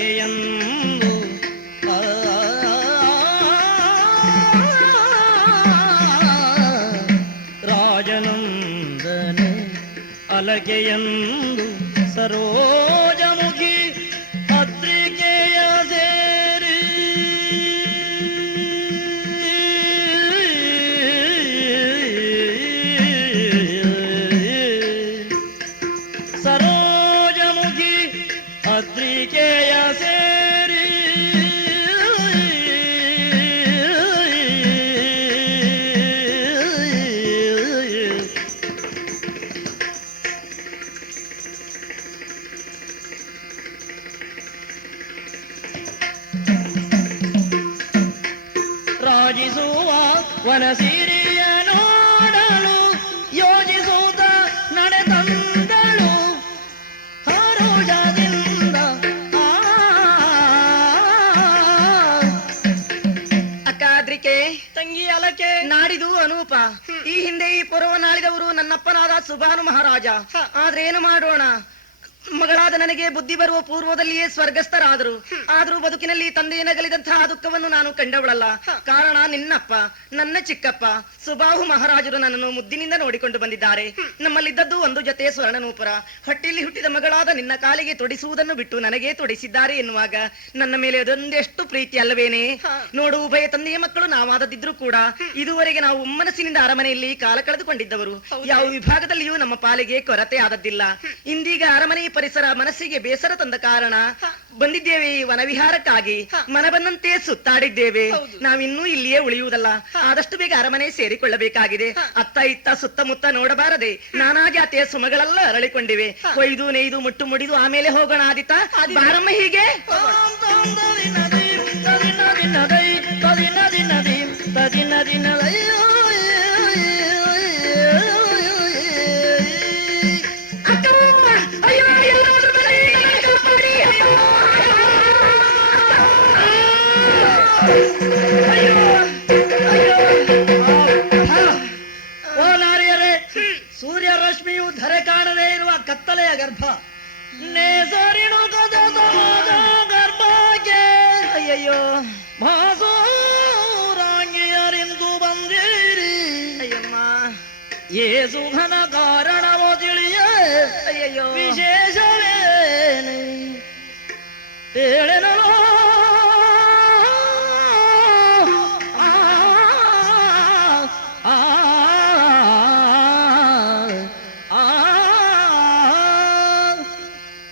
ಅಲಕೆಯಂದು ರಾಜನಂದನೆ ಅಲಕೆಯಂದು ಸರೋಜಮುಖಿ ಪತ್ರಿಕೆಯ ಸೇರಿ ಸರೋಜಮುಖಿ ಪತ್ರಿಕೆಯ ಸೇರಿ ರಾಜಿಸುವ ವನಸಿರಿಯ ನೋಡಲು ಯೋಜಿಸುತ್ತ ನಡೆದಂದಳು ಹರೋಜದಿಂದ ಅಕ್ಕಾದ್ರಿಕೆ ತಂಗಿ ಅಲಕೆ ನಾಡಿದು ಅನೂಪ ಈ ಹಿಂದೆ ಈ ಪುರವನ್ನಾಳಿದವರು ನನ್ನಪ್ಪನಾದ ಸುಬಾನು ಮಹಾರಾಜ. ಆದ್ರೆ ಏನು ಮಾಡೋಣ, ಮಗಳಾದ ನನಗೆ ಬುದ್ಧಿ ಬರುವ ಪೂರ್ವದಲ್ಲಿಯೇ ಸ್ವರ್ಗಸ್ಥರಾದರು. ಆದರೂ ಬದುಕಿನಲ್ಲಿ ತಂದೆಯ ನಗಲಿದಂತಹ ದುಃಖವನ್ನು ನಾನು ಕಂಡವಳಲ್ಲ. ಕಾರಣ ನಿನ್ನಪ್ಪ, ನನ್ನ ಚಿಕ್ಕಪ್ಪ ಸುಬಾಹು ಮಹಾರಾಜರು ನನ್ನನ್ನು ಮುದ್ದಿನಿಂದ ನೋಡಿಕೊಂಡು ಬಂದಿದ್ದಾರೆ. ನಮ್ಮಲ್ಲಿದ್ದದ್ದು ಒಂದು ಜೊತೆ ಸ್ವರ್ಣನೂಪುರ. ಹೊಟ್ಟೆಯಲ್ಲಿ ಹುಟ್ಟಿದ ಮಗಳಾದ ನಿನ್ನ ಕಾಲಿಗೆ ತೊಡಿಸುವುದನ್ನು ಬಿಟ್ಟು ನನಗೆ ತೊಡಿಸಿದ್ದಾರೆ ಎನ್ನುವಾಗ ನನ್ನ ಮೇಲೆ ಅದೊಂದೆಷ್ಟು ಪ್ರೀತಿ ಅಲ್ಲವೇನೆ. ನೋಡು, ಉಭಯ ತಂದೆಯ ಮಕ್ಕಳು ನಾವಾದದಿದ್ರು ಕೂಡ ಇದುವರೆಗೆ ನಾವು ಮನಸ್ಸಿನಿಂದ ಅರಮನೆಯಲ್ಲಿ ಕಾಲ ಕಳೆದುಕೊಂಡಿದ್ದವರು. ಯಾವ ವಿಭಾಗದಲ್ಲಿಯೂ ನಮ್ಮ ಪಾಲಿಗೆ ಕೊರತೆ ಆದದ್ದಿಲ್ಲ. ಇಂದೀಗ ಅರಮನೆ ಪರಿಸರ ಮನಸ್ಸಿಗೆ ಬೇಸರ ತಂದ ಕಾರಣ ಬಂದಿದ್ದೇವೆ ಈ ವನವಿಹಾರಕ್ಕಾಗಿ. ಮನ ಬಂದಂತೆ ಸುತ್ತಾಡಿದ್ದೇವೆ. ನಾವಿನ್ನೂ ಇಲ್ಲಿಯೇ ಉಳಿಯುವುದಲ್ಲ, ಆದಷ್ಟು ಬೇಗ ಅರಮನೆ ಸೇರಿಕೊಳ್ಳಬೇಕಾಗಿದೆ. ಅತ್ತ ಇತ್ತ ಸುತ್ತಮುತ್ತ ನೋಡಬಾರದೆ, ನಾನಾ ಜಾತಿಯ ಸುಮಗಳೆಲ್ಲ ಅರಳಿಕೊಂಡಿವೆ. ಕೊಯ್ದು ನೇಯ್ದು ಮುಟ್ಟು ಮುಡಿದು ಆಮೇಲೆ ಹೋಗೋಣ. ಆದಿತ ಬಾರಮ್ಮ ಹೀಗೆ. ಓ ನಾರಿಯರೇ, ಸೂರ್ಯ ರಶ್ಮಿಯು ಧರೆ ಕಾಣದೇ ಇರುವ ಕತ್ತಲೆಯ ಗರ್ಭ ನೇಸರಿಣು ಗರ್ಭಕ್ಕೆ ಅಯ್ಯಯ್ಯೋ ಮಾಸೂರಾಂಗಿಯರಿಂದು ಬಂದಿರಿ. ಅಯ್ಯಮ್ಮ, ಏಸು ಘನ ಕಾರಣವೋ ತಿಳಿಯ ಅಯ್ಯಯ್ಯೋ ವಿಶೇಷವೇನು ಹೇಳೆನೋ.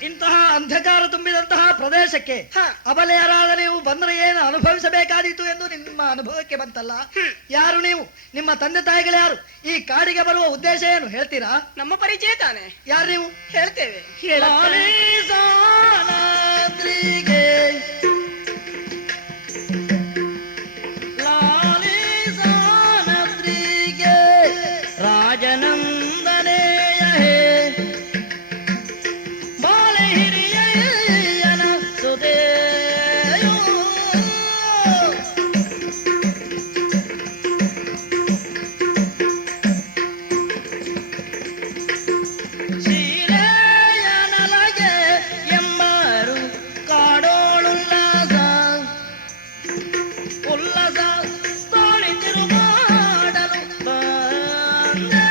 ಇಂತಹ ಅಂಧಕಾರ ತುಂಬಿದಂತಹ ಪ್ರದೇಶಕ್ಕೆ ಅಬಲೆಯರಾದ ನೀವು ಬಂದರೆ ಏನು ಅನುಭವಿಸಬೇಕಾದೀತು ಎಂದು ನಿಮ್ಮ ಅನುಭವಕ್ಕೆ ಬಂತಲ್ಲ. ಯಾರು ನೀವು? ನಿಮ್ಮ ತಂದೆ ತಾಯಿಗಳು ಯಾರು? ಈ ಕಾಡಿಗೆ ಬರುವ ಉದ್ದೇಶ ಏನು ಹೇಳ್ತೀರಾ? ನಮ್ಮ ಪರಿಚಯ ತಾನೆ. ಯಾರು ನೀವು? ಹೇಳ್ತೇವೆ. ರಾಜನಂದನೆಯ ಬಾಲೆ ಹಿರಿಯನ ಸುದೇಯೋ ಶೀಲೆಯನಲಗೆ ಎಂಬರು ಕಾಡೋಳುಲ್ಲಾಸ ಉಲ್ಲಾಸ ತೋಳಿತಿರು ಮಾಡಲು ಬಂದೆ.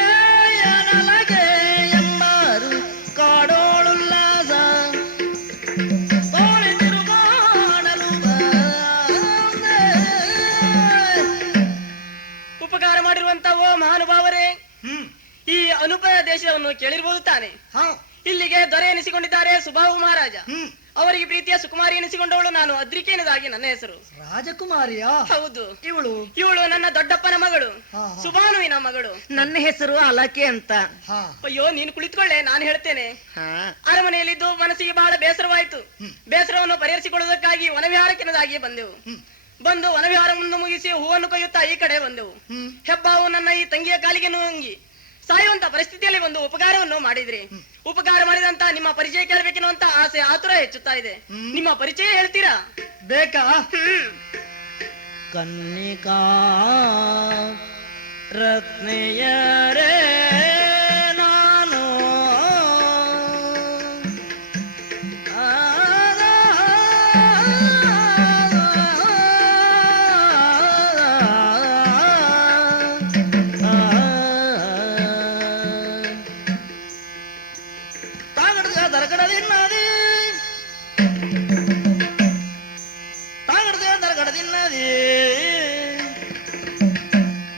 ಶೀಲೆಯನಲಗೆ ಎಂಬರು ಕಾಡೋಳುಲ್ಲಾಸ ತೋಳಿತಿರು ಮಾಡಲು ಬಂದೆ. ಉಪಕಾರ ಮಾಡಿರುವಂತ ಓ ಮಹಾನುಭಾವರೇ, ಈ ಅನುಪ ದೇಶವನ್ನು ಕೇಳಿರ್ಬೋದು ತಾನೆ. ಹಾ, ಇಲ್ಲಿಗೆ ದೊರೆ ಎನಿಸಿಕೊಂಡಿದ್ದಾರೆ ಸುಬಾಹು ಮಹಾರಾಜ. ಅವರಿಗೆ ಪ್ರೀತಿಯ ಸುಕುಮಾರಿ ಎನಿಸಿಕೊಂಡವಳು ನಾನು. ಅದ್ರಿಕೆ ಎನ್ನುವುದಾಗಿ ನನ್ನ ಹೆಸರು. ರಾಜಕುಮಾರಿಯಾ? ಹೌದು. ಇವಳು ಇವಳು ನನ್ನ ದೊಡ್ಡಪ್ಪನ ಮಗಳು, ಹಾ, ಹಾ. ಸುಬಾನುವಿನ ಮಗಳು. ನನ್ನ ಹೆಸರು ಅಲಕೆ ಅಂತ. ಹಾ, ಅಯ್ಯೋ, ನೀನು ಕುಳಿತುಕೊಳ್ಳೆ, ನಾನು ಹೇಳ್ತೇನೆ. ಹಾ. ಅರಮನೆಯಲ್ಲಿದ್ದು ಮನಸ್ಸಿಗೆ ಬಹಳ ಬೇಸರವಾಯಿತು. ಬೇಸರವನ್ನು ಪರಿಹರಿಸಿಕೊಳ್ಳುವುದಕ್ಕಾಗಿ ವನವಿಹಾರಕ್ಕೆನ್ನದಾಗಿ ಬಂದೆವು. ಬಂದು ವನವಿಹಾರವನ್ನು ಮುಗಿಸಿ ಹೂವನ್ನು ಕೊಯ್ಯುತ್ತಾ ಈ ಕಡೆ ಬಂದೆವು. ಹೆಬ್ಬಾವು ನನ್ನ ಈ ತಂಗಿಯ ಕಾಲಿಗೆ ನುಂಗಿ ಸಾಯುವಂತ ಪರಿಸ್ಥಿತಿಯಲ್ಲಿ ಒಂದು ಉಪಕಾರವನ್ನು ಮಾಡಿದ್ರಿ. ಉಪಕಾರ ಮಾಡಿದಂತ ನಿಮ್ಮ ಪರಿಚಯ ಕೇಳಬೇಕೆನ್ನುವಂತ ಆಸೆ ಆತುರ ಹೆಚ್ಚುತ್ತಾ ಇದೆ. ನಿಮ್ಮ ಪರಿಚಯ ಹೇಳ್ತೀರಾ? ಬೇಕಾ? ಕನ್ನಿಕಾ ರತ್ನೆಯರೇ ನಾನು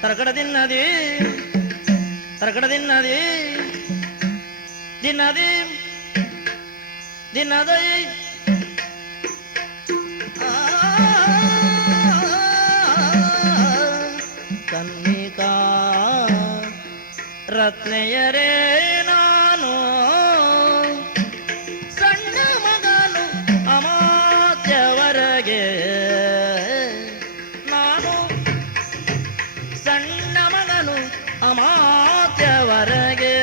ತರಕಡದಿನ್ನದಿ ತರಕಡದಿನ್ನದಿ ದಿನ್ನದಿ ದಿನ್ನದೈ ಕನ್ನಿಕಾ ರತ್ನೆಯರೇ ನಾನು ಸಣ್ಣ ಮಗನು ಅಮಾತ್ಯವರೆಗೆ ಅಮಾತ್ಯವರೆಗೆ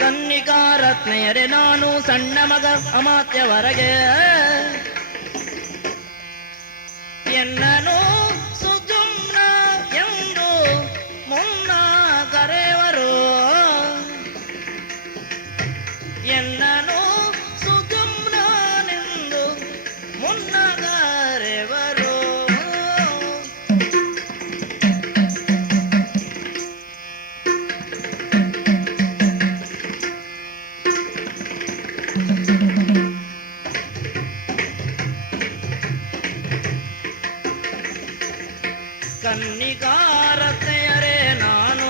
ಕನ್ನಿಕಾ ರತ್ನೆಯರೆ ನಾನು ಸಣ್ಣ ಮಗ ಅಮಾತ್ಯವರೆಗೆ ಎನ್ನನು ಸುಜುಮ್ನ ಎಂದು ಮುನ್ನ ಕರೆವರು ಎನ್ನನು ಸುಜುಮ್ನೆಂದು ಮುನ್ನಗರೆವರು ಕನ್ನಿಕಾ ರತ್ನೆಯರೇ ನಾನು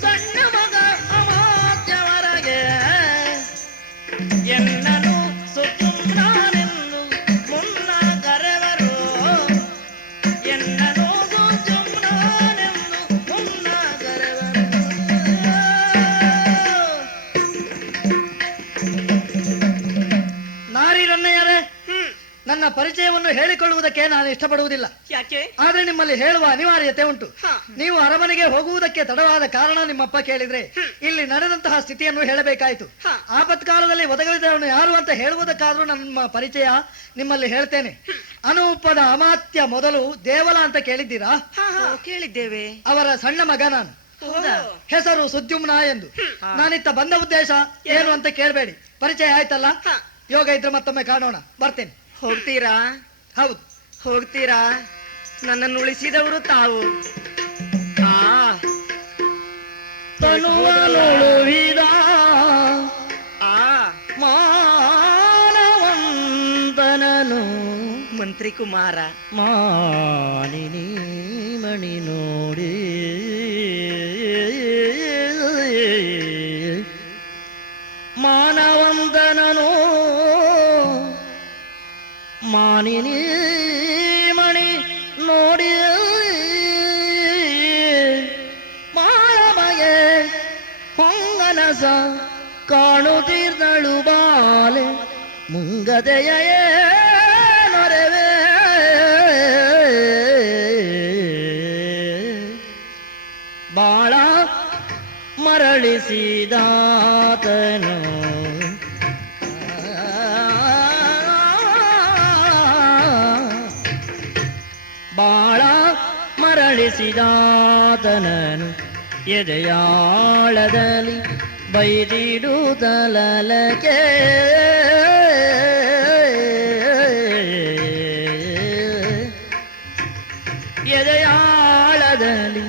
ಸಣ್ಣ ಮಗ ಅಮಾತ್ಯವರೆಗೆ ಎನ್ನನು ಸುಜುಮ್ನೆಂದು ಮುನ್ನ ಕರೆವರು ಎನ್ನನು ಸುಜುಮ್ನೆಂದು ಮುನ್ನ ಕರೆವರು ನಾರಿ ರನ್ನಯ್ಯರೇ, ನನ್ನ ಪರಿಚಯವನ್ನು ಹೇಳಿಕೊಳ್ಳುವುದಕ್ಕೆ ನಾನು ಇಷ್ಟಪಡುವುದಿಲ್ಲ. ಯಾಕೆ? ಆದ್ರೆ ನಿಮ್ಮಲ್ಲಿ ಹೇಳುವ ಅನಿವಾರ್ಯತೆ ಉಂಟು. ಹಾ. ನೀವು ಅರಮನೆಗೆ ಹೋಗುವುದಕ್ಕೆ ತಡವಾದ ಕಾರಣ ನಿಮ್ಮಪ್ಪ ಕೇಳಿದ್ರೆ ಇಲ್ಲಿ ನಡೆದಂತಹ ಸ್ಥಿತಿಯನ್ನು ಹೇಳಬೇಕಾಯಿತು. ಹಾ. ಆಪತ್ಕಾಲದಲ್ಲಿ ಒದಗಿದವನು ಯಾರು ಅಂತ ಹೇಳುವುದಕ್ಕಾದ್ರೂ ನಮ್ಮ ಪರಿಚಯ ನಿಮ್ಮಲ್ಲಿ ಹೇಳ್ತೇನೆ. ಅನೂಪದ ಅಮಾತ್ಯ ಮೊದಲು ದೇವಲ ಅಂತ ಕೇಳಿದ್ದೀರಾ? ಕೇಳಿದ್ದೇವೆ. ಅವರ ಸಣ್ಣ ಮಗ ನಾನು. ಹೌದಾ? ಹೆಸರು ಸುದ್ಯುಮ್ನ ಎಂದು. ನಾನಿತ್ತ ಬಂದ ಉದ್ದೇಶ ಏನು ಅಂತ ಕೇಳಬೇಡಿ. ಪರಿಚಯ ಆಯ್ತಲ್ಲ? ಯೋಗ ಇದ್ರೆ ಮತ್ತೊಮ್ಮೆ ಕಾಣೋಣ. ಬರ್ತೇನೆ. ಹೋಗ್ತೀರಾ? ಹೌದು, ಹೋಗ್ತೀರಾ? ನನ್ನನ್ನು ಉಳಿಸಿದವರು ತಾವು. ತನುವಲುಳುವಿದ ಮಾನವಂತನನು ಮಂತ್ರಿ ಕುಮಾರ ಮಾನಿನಿ ಮಣಿ ನೋಡಿ ಮಾನವಂತನನು ಮಾನಿನಿ ಮಣಿ ನೋಡಿ ಮಾಳಮಗೆ ಹೊಂಗನಸ ಕಾಣುತ್ತಿರ್ದಳು ಬಾಲೆ ಮುಂಗದೆಯ ನೊರೆವೆ ಬಾಳ ಮರಳಿಸಿದಾತನು ಬಾಳ ಮರಳಿಸಿದಾತನನು ಎದೆಯಾಳದಲ್ಲಿ ಬೈದಿಡುತ್ತಲಲಕೆ ಎದೆಯಾಳದಲ್ಲಿ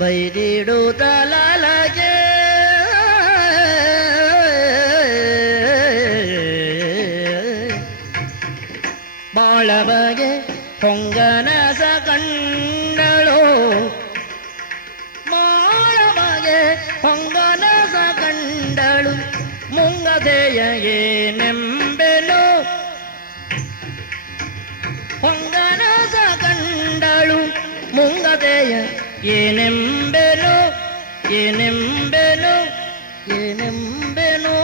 ಬೈದಿಡುತ್ತಲಲಕೆ ಏನೆಂಬೆನು ಏನೆಂಬೆನು ಏನೆಂಬೆನು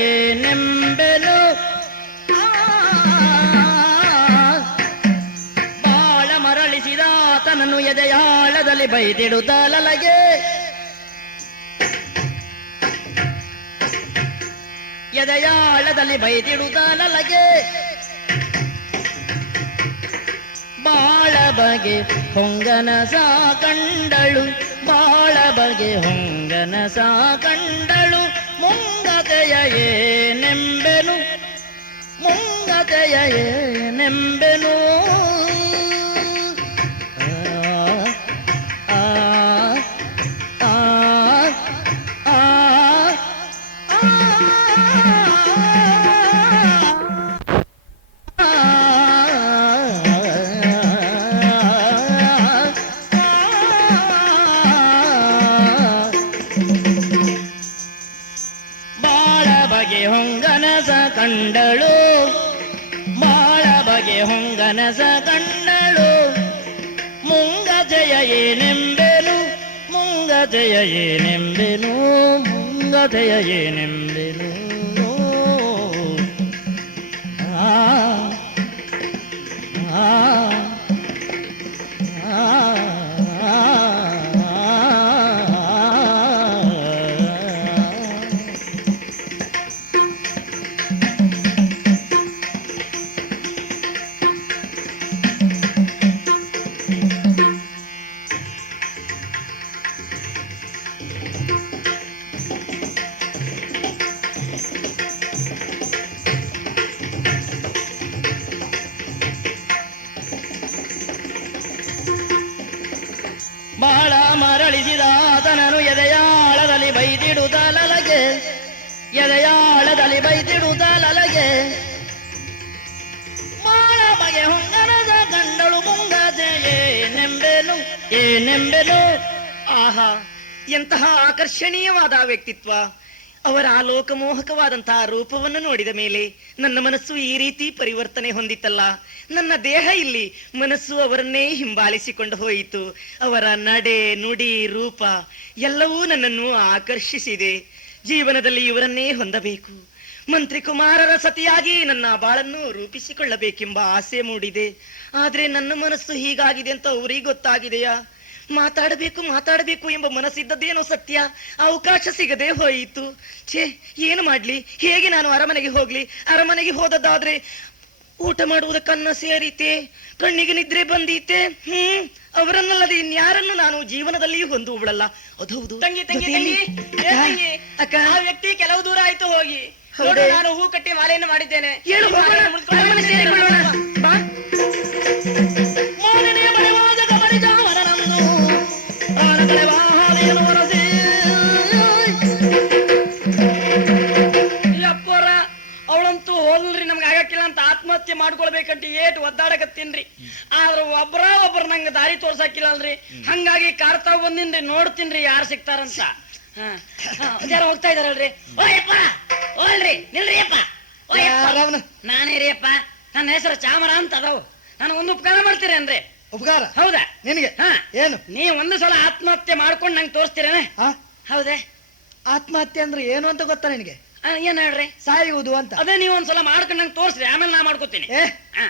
ಏನೆಂಬೆನು ಬಾಳ ಮರಳಿಸಿದಾತನನ್ನು ಎದೆಯಾಳದಲ್ಲಿ ಬೈದಿಡುತ್ತಲಲಗೆ ಎದೆಯಾಳದಲ್ಲಿ ಬೈದಿಡುತ್ತಲಲಗೆ ಬಾಳ ಬಗೆ ಹೊಂಗನಸ ಕಂಡಳು ಬಾಳ ಬಗೆ ಹೊಂಗನಸ ಕಂಡಳು ಮುಂಗತೆಯ ಏನೆಂಬೆನು ಮುಂಗತೆಯ ಏನೆಂಬೆನು ಆ ಆ ಆ ಹೊಂಗನಸ ಕಂಡಳು ಬಾಳ ಬಗೆ ಹೊಂಗನಸ ಕಂಡಳು ಮುಂಗತೆಯ ಏನೆಂಬೆನು ಮುಂಗತೆಯ ಏನೆಂಬೆನು ಮುಂಗತೆಯ ಏನೆಂಬೆನು ಆ ಆ ಬಾಳ ಮರಳಿಸಿದಾತನನು ಎದೆಯಾಳದಲ್ಲಿ ಬೈದಿಡುತ್ತಲಲಗೆ ಎದೆಯಾಳದಲ್ಲಿ ಬೈದಿಡುತ್ತಲಲಗೆ ಬಾಳ ಬಗೆ ಹೊಂಗನದ ಕಂಡಳು ಮುಂಗತೆ ಏನೆಂಬೆನು ಏನೆಂಬೆನು ಆಹಾ ಎಂತಹ ಆಕರ್ಷಣೀಯವಾದ ವ್ಯಕ್ತಿತ್ವ ಅವರ ಲೋಕಮೋಹಕವಾದಂತಹ ರೂಪವನ್ನು ನೋಡಿದ ಮೇಲೆ ನನ್ನ ಮನಸ್ಸು ಈ ರೀತಿ ಪರಿವರ್ತನೆ ಹೊಂದಿತ್ತಲ್ಲ ನನ್ನ ದೇಹ ಇಲ್ಲಿ ಮನಸ್ಸು ಅವರನ್ನೇ ಹಿಂಬಾಲಿಸಿಕೊಂಡು ಹೋಯಿತು ಅವರ ನಡೆ ನುಡಿ ರೂಪ ಎಲ್ಲವೂ ನನ್ನನ್ನು ಆಕರ್ಷಿಸಿದೆ ಜೀವನದಲ್ಲಿ ಇವರನ್ನೇ ಹೊಂದಬೇಕು ಮಂತ್ರಿ ಕುಮಾರರ ಸತಿಯಾಗಿ ನನ್ನ ಬಾಳನ್ನು ರೂಪಿಸಿಕೊಳ್ಳಬೇಕೆಂಬ ಆಸೆ ಮೂಡಿದೆ ಆದ್ರೆ ನನ್ನ ಮನಸ್ಸು ಹೀಗಾಗಿದೆ ಅಂತ ಅವರಿಗೆ ಗೊತ್ತಾಗಿದೆಯಾ ಮಾತಾಡಬೇಕು ಎಂಬ ಮನಸ್ಸಿದ್ದದ್ದೇನೋ ಸತ್ಯ ಅವಕಾಶ ಸಿಗದೆ ಹೋಯಿತು ಛೇ ಏನು ಮಾಡ್ಲಿ ಹೇಗೆ ನಾನು ಅರಮನೆಗೆ ಹೋಗ್ಲಿ ಅರಮನೆಗೆ ಹೋದದ್ದಾದ್ರೆ ಊಟ ಮಾಡುವುದಕ್ಕನ್ನ ಸೇರಿತೆ ಕಣ್ಣಿಗೆ ನಿದ್ರೆ ಬಂದೀತೆ ಅವರನ್ನಲ್ಲದೆ ಇನ್ಯಾರನ್ನು ನಾನು ಜೀವನದಲ್ಲಿ ಹೊಂದುವಳಲ್ಲ ಅದೌದು ತಂಗಿ ತಂಗಿ ತಂಗಿ ಏ ತಂಗಿ ಅಕ್ಕ ಆ ವ್ಯಕ್ತಿ ಕೆಲವು ದೂರ ಆಯ್ತು ಹೋಗಿ ನೋಡು, ಹೌದೇ? ನಾನು ಹೂ ಕಟ್ಟಿ ಮಾಲೆಯನ್ನು ಮಾಡಿದ್ದೇನೆ ಏನು ಹೋಗೋಣ, ಅರಮನೆ ಸೇರಿಕೊಳ್ಳೋಣ. ಬಾ. ಮೋದಿನಿಯ ಬರೆವಾದ ಗಮನಿಜಾವನನಂದು ಪ್ರಾಣಗಳೇ ವಾಹಾಲಿಯನ್ನು ವರಸಿ ಅಪ್ಪರ ಅವಳಂತೂ ಹೋಲ್ರಿ ನಮ್ಗೆ ಆಗಕ್ಕಿಲ್ಲ ಅಂತ ಆತ್ಮಹತ್ಯೆ ಮಾಡ್ಕೊಳ್ಬೇಕಂತ ಏಟ್ ಒದ್ದಾಡಕತ್ತೀನ್ರಿ ಆದ್ರ ಒಬ್ರ ನಂಗೆ ದಾರಿ ತೋರ್ಸಾಕಿಲ್ಲ ಅಲ್ರಿ ಹಂಗಾಗಿ ಕಾರ್ತಾವ ಬಂದಿನ್ರಿ ನೋಡ್ತೀನ್ರಿ ಯಾರು ಸಿಗ್ತಾರಂತ ಯಾರು ಹೋಗ್ತಾ ಇದಾರಲ್ರಿ ಓಯಪ್ಪ ಓಲ್ರಿ ನಿಲ್ರಿ ಅಪ್ಪ ಯಾರವ್ನು? ನಾನೇ ರೀ ಅಪ್ಪ ನನ್ನ ಹೆಸರು ಚಾಮರ ಅಂತ ಅದಾವು ನಾನು ಒಂದು ಉಪಕಾರ ಮಾಡ್ತೀರೇನ್ರಿ ಉಪಕಾರ ಹೌದಾ ನಿನಗೆ ಹಾ ಏನು ನೀವ್ ಒಂದು ಸಲ ಆತ್ಮಹತ್ಯೆ ಮಾಡ್ಕೊಂಡು ನಂಗೆ ತೋರಿಸ್ತೀರೇನೆ ಆ? ಹೌದೇ ಆತ್ಮಹತ್ಯೆ ಅಂದ್ರೆ ಏನು ಅಂತ ಗೊತ್ತಾ ನಿನಗೆ? ಏನ್ ಹೇಳ್ರಿ ಸಾಯುವುದು ಅಂತ. ಅದೇ ನೀವು ಒಂದ್ಸಲ ಮಾಡ್ಕೊಂಡು ನಂಗೆ ತೋರಿಸ್ರಿ ಆಮೇಲೆ ನಾ ಮಾಡ್ಕೋತೀನಿ ಏ ಹಾ.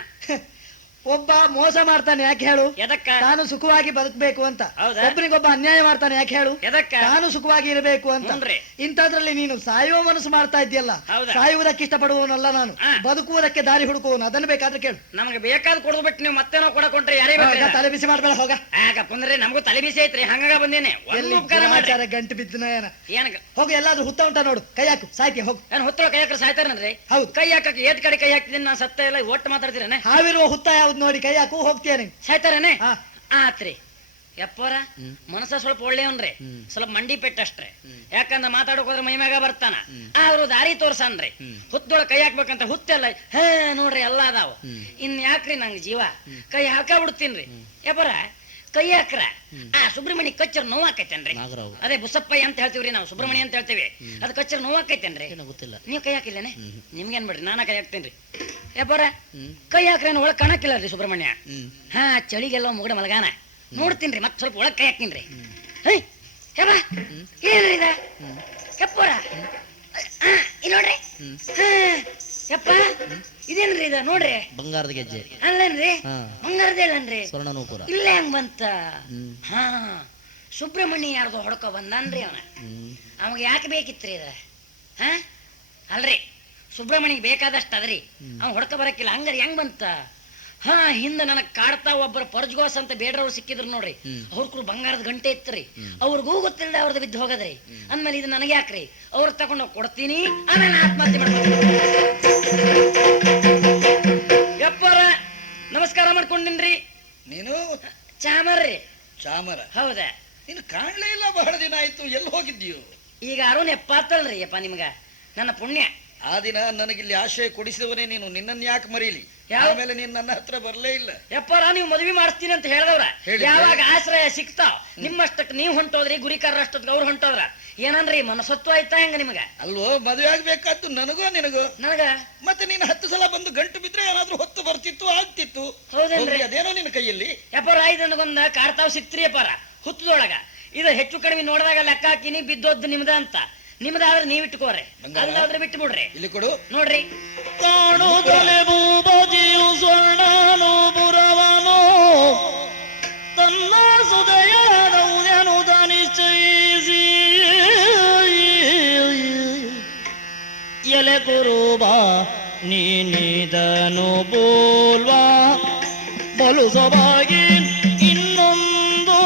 ಒಬ್ಬ ಮೋಸ ಮಾಡ್ತಾನೆ ಯಾಕೆ ಹೇಳು? ಎದಕ್ಕ? ತಾನು ಸುಖವಾಗಿ ಬದುಕಬೇಕು ಅಂತ. ಹೌದಾ? ಒಬ್ಬನಿಗೊಬ್ಬ ಅನ್ಯಾಯ ಮಾಡ್ತಾನೆ ಯಾಕೆ ಹೇಳು? ಎದಕ್ಕ? ತಾನು ಸುಖವಾಗಿ ಇರಬೇಕು ಅಂತ. ಹ್ಞೂನ್ರಿ. ಇಂಥದ್ರಲ್ಲಿ ನೀನು ಸಾಯುವ ಮನಸ್ಸು ಮಾಡ್ತಾ ಇದ್ಯಲ್ಲ. ಹೌದಾ? ಸಾಯುವುದಕ್ಕೆ ಇಷ್ಟಪಡುವವನಲ್ಲ ನಾನು, ಹಾ. ಬದುಕುವುದಕ್ಕೆ ದಾರಿ ಹುಡುಕುವವನು. ಅದನ್ನು ಬೇಕಾದ್ರೆ ಕೇಳು. ನಮಗೆ ಬೇಕಾದ ಕೊಡದು ಬಿಟ್ಟು ನೀವು ಮತ್ತೆ ನಾವು ಕೊಡಕೊಂಡ್ರೆ ಯಾರೇ ಹೋಗ, ತಲೆ ಬಿಸಿ ಮಾಡ್ಬೇಡ ಹೋಗ. ಯಾಕಂದ್ರೆ ನಮಗೂ ತಲೆ ಬಿಸಿ ಐತ್ರಿ, ಹಂಗಾಗ ಬಂದೇನೆ. ಎಲ್ಲಿ ಉಪಕಾರ ಮಾಡ್ರಿ. ಆಚಾರ ಗಂಟು ಬಿದ್ದನ ಏನ? ಏನಕ ಹೋಗು, ಎಲ್ಲಾದ್ರೂ ಹುತ್ತ ಉಂಟ ನೋಡು, ಕೈ ಹಾಕು, ಸಾಯ್ತಿ ಹೋಗು. ನಾನು ಹೊತ್ತೊಳ ಕೈ ಹಾಕ್ರೆ ಸಾಯ್ತಾರನ್ರಿ? ಹೌದು. ಕೈ ಹಾಕಕ್ಕೆ ಏಟ್ ಕಡೆ ಕೈ ಹಾಕ್ತಿದ್ದೀನಿ ನಾನು, ಸತ್ತ ಎಲ್ಲ ಒಟ್ಟು ಮಾತಾಡ್ತೀರನೆ? ಹಾವಿರುವ ಹುತ್ತ ಯಾವ್ದು ನೋಡಿ ಕೈ ಹಾಕು, ಹೋಗ್ತೀಯ ನೀನು. ಸಾಯ್ತಾರನೆ? ಹಾ. ಆತ್ರಿ ಯಪ್ಪರ ಮನಸ್ಸ ಸ್ವಲ್ಪ ಒಳ್ಳೆಯವನ್ರಿ, ಸ್ವಲ್ಪ ಮಂಡಿ ಪೆಟ್ಟಷ್ಟ್ರೆ. ಯಾಕಂದ್ರೆ ಮಾತಾಡಕ್ ಹೋದ್ರೆ ಮೈ ಮ್ಯಾಗ ಬರ್ತಾನ, ಆದ್ರೂ ದಾರಿ ತೋರ್ಸನ್ರಿ. ಹುತ್ತೊಳ ಕೈ ಹಾಕ್ಬೇಕಂತ ಹುತ್ತೆಲ್ಲ ಹೇ ನೋಡ್ರಿ ಎಲ್ಲ ಅದಾವ. ಇನ್ ಯಾಕ್ರಿ ನಂಗೆ ಜೀವ ಕೈ ಹಾಕ ಬಿಡ್ತೀನ್ರಿ. ಯಪ್ಪರ ಕೈ ಹಾಕ್ರ ಸುಬ್ರಹ್ಮಣ್ಯ ಕಚ್ಚರ್ ನೋವು ಆಕೈತೇನ್ರಿ? ಅದೇ ಬುಸಪ್ಪಯ್ಯ ಅಂತ ಹೇಳ್ತೀವ್ರಿ ನಾವು, ಸುಬ್ರಹ್ಮಣ್ಯ ಅಂತ ಹೇಳ್ತೇವೆ. ಅದ್ ಕಚ್ಚರ್ ನೋವು ಆಕೈತೇನ್ರಿ? ಗೊತ್ತಿಲ್ಲ. ನೀವು ಕೈ ಹಾಕಿಲ್ಲೇನೆ? ನಿಮ್ಗೇನ್ ಬಿಡ್ರಿ, ನಾನ ಕೈ ಹಾಕ್ತೇನ್ರಿ. ಯಪ್ಪರ ಕೈ ಹಾಕ್ರೇನು ಒಳಗ್ ಕಾಣಕ್ಕಿಲ್ಲ ರೀ ಸುಬ್ರಹ್ಮಣ್ಯ. ಹಾ, ಚಳಿಗೆಲ್ಲ ಮುಗಡ ಮಲಗಾನ ನೋಡ್ತೀನ್ರಿ, ಮತ್ ಸ್ವಲ್ಪ ಒಳಗ್ ಕೈ ಹಾಕ್ತೀನ್ರಿ. ಏನ್ರಿ ಇದ ಯಪ್ಪರ? ನೋಡ್ರಿ ಯಪ್ಪ, ಇದೇನ್ರಿ ಇದ ನೋಡ್ರಿ, ಬಂಗಾರದ ಗೆಜ್ಜೆ ಅಲ್ಲೇನ್ರಿ? ಬಂಗಾರದ ಹೇಳನ್ರಿ, ಸ್ವರ್ಣನೂಪುರ. ಇಲ್ಲೇ ಹೆಂಗ್ ಬಂತ? ಹಾ, ಸುಬ್ರಹ್ಮಣ್ಯ ಯಾರ್ದೋ ಹೊಡ್ಕೊ ಬಂದನ್ರಿ ಅವನ. ಅವಾಗ ಯಾಕೆ ಬೇಕಿತ್ರಿ ಇದ? ಹಾ ಅಲ್ರಿ, ಸುಬ್ರಹ್ಮಣ್ಯ ಬೇಕಾದಷ್ಟ ಅದ್ರಿ, ಅವ್ ಹೊಡ್ಕೊ ಬರಕ್ಕಿಲ್ಲ. ಹಂಗಾರೆ ಹೆಂಗ್ ಬಂತ? ಹಾ, ಹಿಂದ ನನಗ್ ಕಾಡ್ತಾ ಒಬ್ಬರ ಪರ್ಜ್ಗೋಸ್ ಅಂತ ಬೇಡ್ರವ್ರು ಸಿಕ್ಕಿದ್ರು ನೋಡ್ರಿ. ಅವ್ರ ಬಂಗಾರದ ಗಂಟೆ ಇತ್ರಿ, ಅವ್ರಿಗೂ ಗೊತ್ತಿಲ್ಲ ಅವ್ರದ್ದು ಬಿದ್ದು ಹೋಗದ್ರಿ. ಅಂದ್ಮೇಲೆ ಇದು ನನಗೆ ಯಾಕ್ರಿ? ಅವ್ರ ತಗೊಂಡ್ ಹೋಗಿ ಕೊಡ್ತೀನಿ, ಆಮೇಲೆ ಆತ್ಮಹತ್ಯೆ ಮಾಡ್ತೀನಿ. ಯಪ್ಪರ ನಮಸ್ಕಾರ ಮಾಡ್ಕೊಂಡಿನ್ರಿ. ನೀನು ಚಾಮರ್ರಿ. ಚಾಮರ? ಹೌದಾ? ನೀನು ಕಾಣ್ಲೇ ಇಲ್ಲ, ಬಹಳ ದಿನ ಆಯ್ತು, ಎಲ್ಲಿ ಹೋಗಿದ್ದೀಯು? ಈಗ ಅರುಣ್ ಎಪ್ಪಾತಲ್ರಿ ಯಪ್ಪ ನಿಮ್ಗ, ನನ್ನ ಪುಣ್ಯ. ಆ ದಿನ ನನಗಿಲ್ಲಿ ಆಶ್ರಯ ಕೊಡಿಸಿದವನೇ ನೀನು, ನಿನ್ನನ್ನು ಯಾಕೆ ಮರೀಲಿ? ಆಮೇಲೆ ನೀನ್ ನನ್ನ ಹತ್ರ ಬರ್ಲೇ ಇಲ್ಲ. ಯಪ್ಪರ ನೀವು ಮದ್ವಿ ಮಾಡಿಸ್ತೀನಿ ಅಂತ ಹೇಳಿದವ್ರ, ಹೇಳಿದ್ದೆ. ಯಾವಾಗ ಆಶ್ರಯ ಸಿಕ್ತಾವ್ ನಿಮ್ಮಷ್ಟಕ್ ನೀವ್ ಹೊಂಟೋದ್ರಿ, ಗುರಿಕಾರ ಅಷ್ಟೊತ್ತಿಗೆ ಅವ್ರು ಹೊಂಟೋದ್ರ. ಏನನ್ರಿ ಮನಸತ್ವ ಆಯ್ತಾ ಹೆಂಗ ನಿಮ್ಗ? ಅಲ್ವೋ, ಮದುವೆ ಆಗ್ಬೇಕಾದ್ದು ನನಗೋ ನಿನಗೋ? ನನಗ. ಮತ್ತೆ ನೀನು 10 ಸಲ ಬಂದು ಗಂಟು ಬಿದ್ರೆ ಏನಾದ್ರೂ ಹೊತ್ತು ಬರ್ತಿತ್ತು, ಆಗ್ತಿತ್ತು. ಹೌದೇನ್ರಿ? ಹೋಗ್ಲಿ, ಅದೇನೋ ನಿನ್ನ ಕೈಯಲ್ಲಿ. ಯಪ್ಪರ ಐದು ನನಗೊಂದ ಕಾಡ್ತಾವ್ ಸಿಕ್ತ್ರಿ ಯಪ್ಪರ ಹುತ್ತದೊಳಗ. ಇದು ಹೆಚ್ಚು ಕಡಿಮೆ ನೋಡಿದಾಗ ಲೆಕ್ಕ ಹಾಕಿನಿ, ಬಿದ್ದೋದ್ದು ನಿಮ್ದ ಅಂತ. ನಿಮ್ದಾದ್ರೆ ನೀವ್ ಇಟ್ಕೋರಿ, ಬಂಗಾರ? ಅಲ್ಲಾದ್ರೆ ಬಿಟ್ಟು ಬಿಡ್ರಿ. ಇಲ್ಲಿ ಕೊಡು. ನೋಡ್ರಿ, ಕಾಣುತ್ತಲೆ ಭೂಪತಿಯು ಸ್ವರ್ಣನೂಪುರವನು ತನ್ನ ಸುದಯದೌದೆನುತ ನಿಶ್ಚಯಿಸಿ ಎಲೆ ಕುರುಬ ನೀನಿದನು ಬೋಲ್ವಾ ಬಲು ಸೊಬಗಿ ಇನ್ನೊಂದು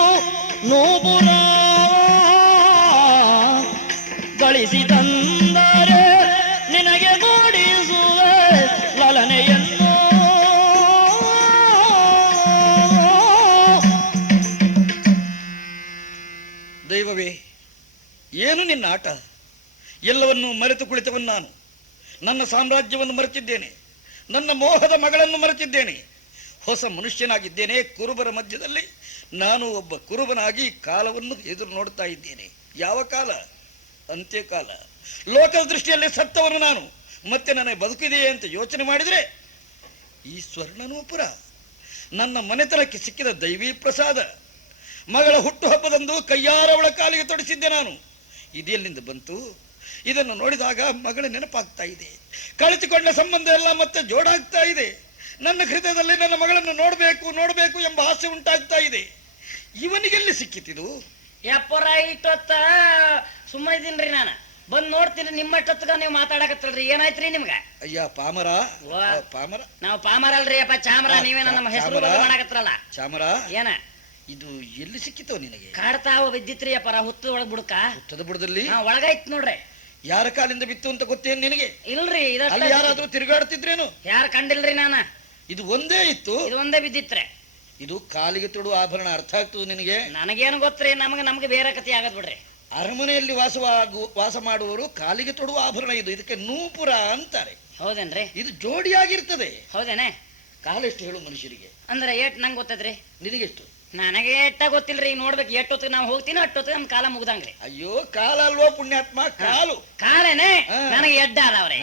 ನೂಪುರ ಗಳಿಸಿ ತಂದರೆ ನಿನಗೆ ಮೂಡಿಸುವೆ ಲಲನೆಯನ್ನು. ದೈವವೇ, ಏನು ನಿನ್ನ ಆಟ? ಎಲ್ಲವನ್ನೂ ಮರೆತು ಕುಳಿತವನು ನಾನು. ನನ್ನ ಸಾಮ್ರಾಜ್ಯವನ್ನು ಮರೆತಿದ್ದೇನೆ, ನನ್ನ ಮೋಹದ ಮಗಳನ್ನು ಮರೆತಿದ್ದೇನೆ. ಹೊಸ ಮನುಷ್ಯನಾಗಿದ್ದೇನೆ. ಕುರುಬರ ಮಧ್ಯದಲ್ಲಿ ನಾನು ಒಬ್ಬ ಕುರುಬನಾಗಿ ಕಾಲವನ್ನು ಎದುರು ನೋಡ್ತಾ ಇದ್ದೇನೆ. ಯಾವ ಕಾಲ? ಅಂತ್ಯಕಾಲ. ಲೋಕದ ದೃಷ್ಟಿಯಲ್ಲಿ ಸತ್ತವನು ನಾನು. ಮತ್ತೆ ನನಗೆ ಬದುಕಿದೆಯೇ ಅಂತ ಯೋಚನೆ ಮಾಡಿದರೆ ಈ ಸ್ವರ್ಣನೂಪುರ ನನ್ನ ಮನೆತನಕ್ಕೆ ಸಿಕ್ಕಿದ ದೈವೀ ಪ್ರಸಾದ. ಮಗಳ ಹುಟ್ಟುಹಬ್ಬದಂದು ಕೈಯಾರ ಅವಳ ಕಾಲಿಗೆ ತೊಡಿಸಿದ್ದೆ ನಾನು. ಇದೆಲ್ಲಿಂದ ಬಂತು? ಇದನ್ನು ನೋಡಿದಾಗ ಮಗಳ ನೆನಪಾಗ್ತಾ ಇದೆ. ಕಳೆದುಕೊಂಡ ಸಂಬಂಧ ಎಲ್ಲ ಮತ್ತೆ ಜೋಡಾಗ್ತಾ ಇದೆ. ನನ್ನ ಹೃದಯದಲ್ಲಿ ನನ್ನ ಮಗಳನ್ನು ನೋಡಬೇಕು ನೋಡಬೇಕು ಎಂಬ ಆಸೆ ಉಂಟಾಗ್ತಾ ಇದೆ. ಇವನಿಗೆಲ್ಲಿ ಸಿಕ್ಕಿತಿದು? ಯಪ್ಪರ ಇಟ್ಟೊತ್ತ ಸುಮ್ಮನೆ ಇದೀನ್ರಿ ನಾನು. ಬಂದ್ ನೋಡ್ತೀನಿ ನಿಮ್ಮಷ್ಟೊತ್ತಗ ನೀವು ಮಾತಾಡಕತ್ತಲ್ರಿ, ಏನಾಯ್ತ್ರಿ ನಿಮ್ಗ? ಅಯ್ಯ ಪಾಮರ, ವಾ. ಪಾಮರ. ನಾವು ಪಾಮರ ಅಲ್ರಿ ಅಪ್ಪ, ಚಾಮರ. ನೀವೇನ ನಮ್ಮ ಹೆಸರು ಚಾಮರ. ಮಾಡಕತ್ರಲ್ಲ. ಚಾಮರ, ಏನ ಇದು ಎಲ್ಲಿ ಸಿಕ್ಕಿತೋ ನಿನಗೆ? ಕಾಡ್ತಾವ ಬಿದ್ದಿತ್ರಿ ಅಪ್ಪರ ಹುತ್ತದ ಒಳಗ್ ಬುಡಕ. ಹುತ್ತದ ಬುಡದಲ್ಲಿ? ಒಳಗಾಯ್ತು ನೋಡ್ರಿ. ಯಾರ ಕಾಲಿಂದ ಬಿತ್ತು ಅಂತ ಗೊತ್ತೇನು ನಿನಗೆ? ಇಲ್ರಿ, ಅಲ್ಲಿ ಯಾರಾದ್ರೂ ತಿರುಗಾಡ್ತಿದ್ರೇನು? ಯಾರು ಕಂಡಿಲ್ರಿ ನಾನ. ಇದು ಒಂದೇ ಇತ್ತು? ಇದು ಒಂದೇ ಬಿದ್ದಿತ್ರೆ. ಇದು ಕಾಲಿಗೆ ತೊಡುವ ಆಭರಣ. ಅರ್ಥ ಆಗ್ತದೆ ನಿನಗೆ? ನನಗೇನು ಗೊತ್ತ್ರಿ, ನಮ್ಗೆ ಬೇರೆ ಕತೆ ಆಗದ್ ಬಿಡ್ರಿ. ಅರಮನೆಯಲ್ಲಿ ವಾಸ ಮಾಡುವವರು ಕಾಲಿಗೆ ತೊಡುವ ಆಭರಣ ಇದು. ಇದಕ್ಕೆ ನೂಪುರ ಅಂತಾರೆ. ಹೌದೇನ್ರಿ? ಇದು ಜೋಡಿಯಾಗಿರ್ತದೆ. ಹೌದೇನೆ? ಕಾಲೆಷ್ಟು ಹೇಳು ಮನುಷ್ಯರಿಗೆ? ಅಂದ್ರೆ ಏಟ್ ನಂಗೆ ಗೊತ್ತದ್ರಿ. ನಿನಗೆಷ್ಟು? ನನಗೆ ಎಟ್ಟ ಗೊತ್ತಿಲ್ರಿ. ನೋಡ್ಬೇಕು ಎಷ್ಟೊತ್ತಿಗೆ ನಾವು ಹೋಗ್ತೀನಿ ಅಷ್ಟೊತ್ತಿಗೆ ನಮ್ ಕಾಲ ಮುಗ್ದಂಗ್ರಿ. ಅಯ್ಯೋ, ಕಾಲ ಅಲ್ವೋ ಪುಣ್ಯಾತ್ಮ, ಕಾಲು. ಕಾಲೇನೆ ಹಾ. ನನಗೆ ಎಡ್ಡ ಅದಾವ್ರಿ.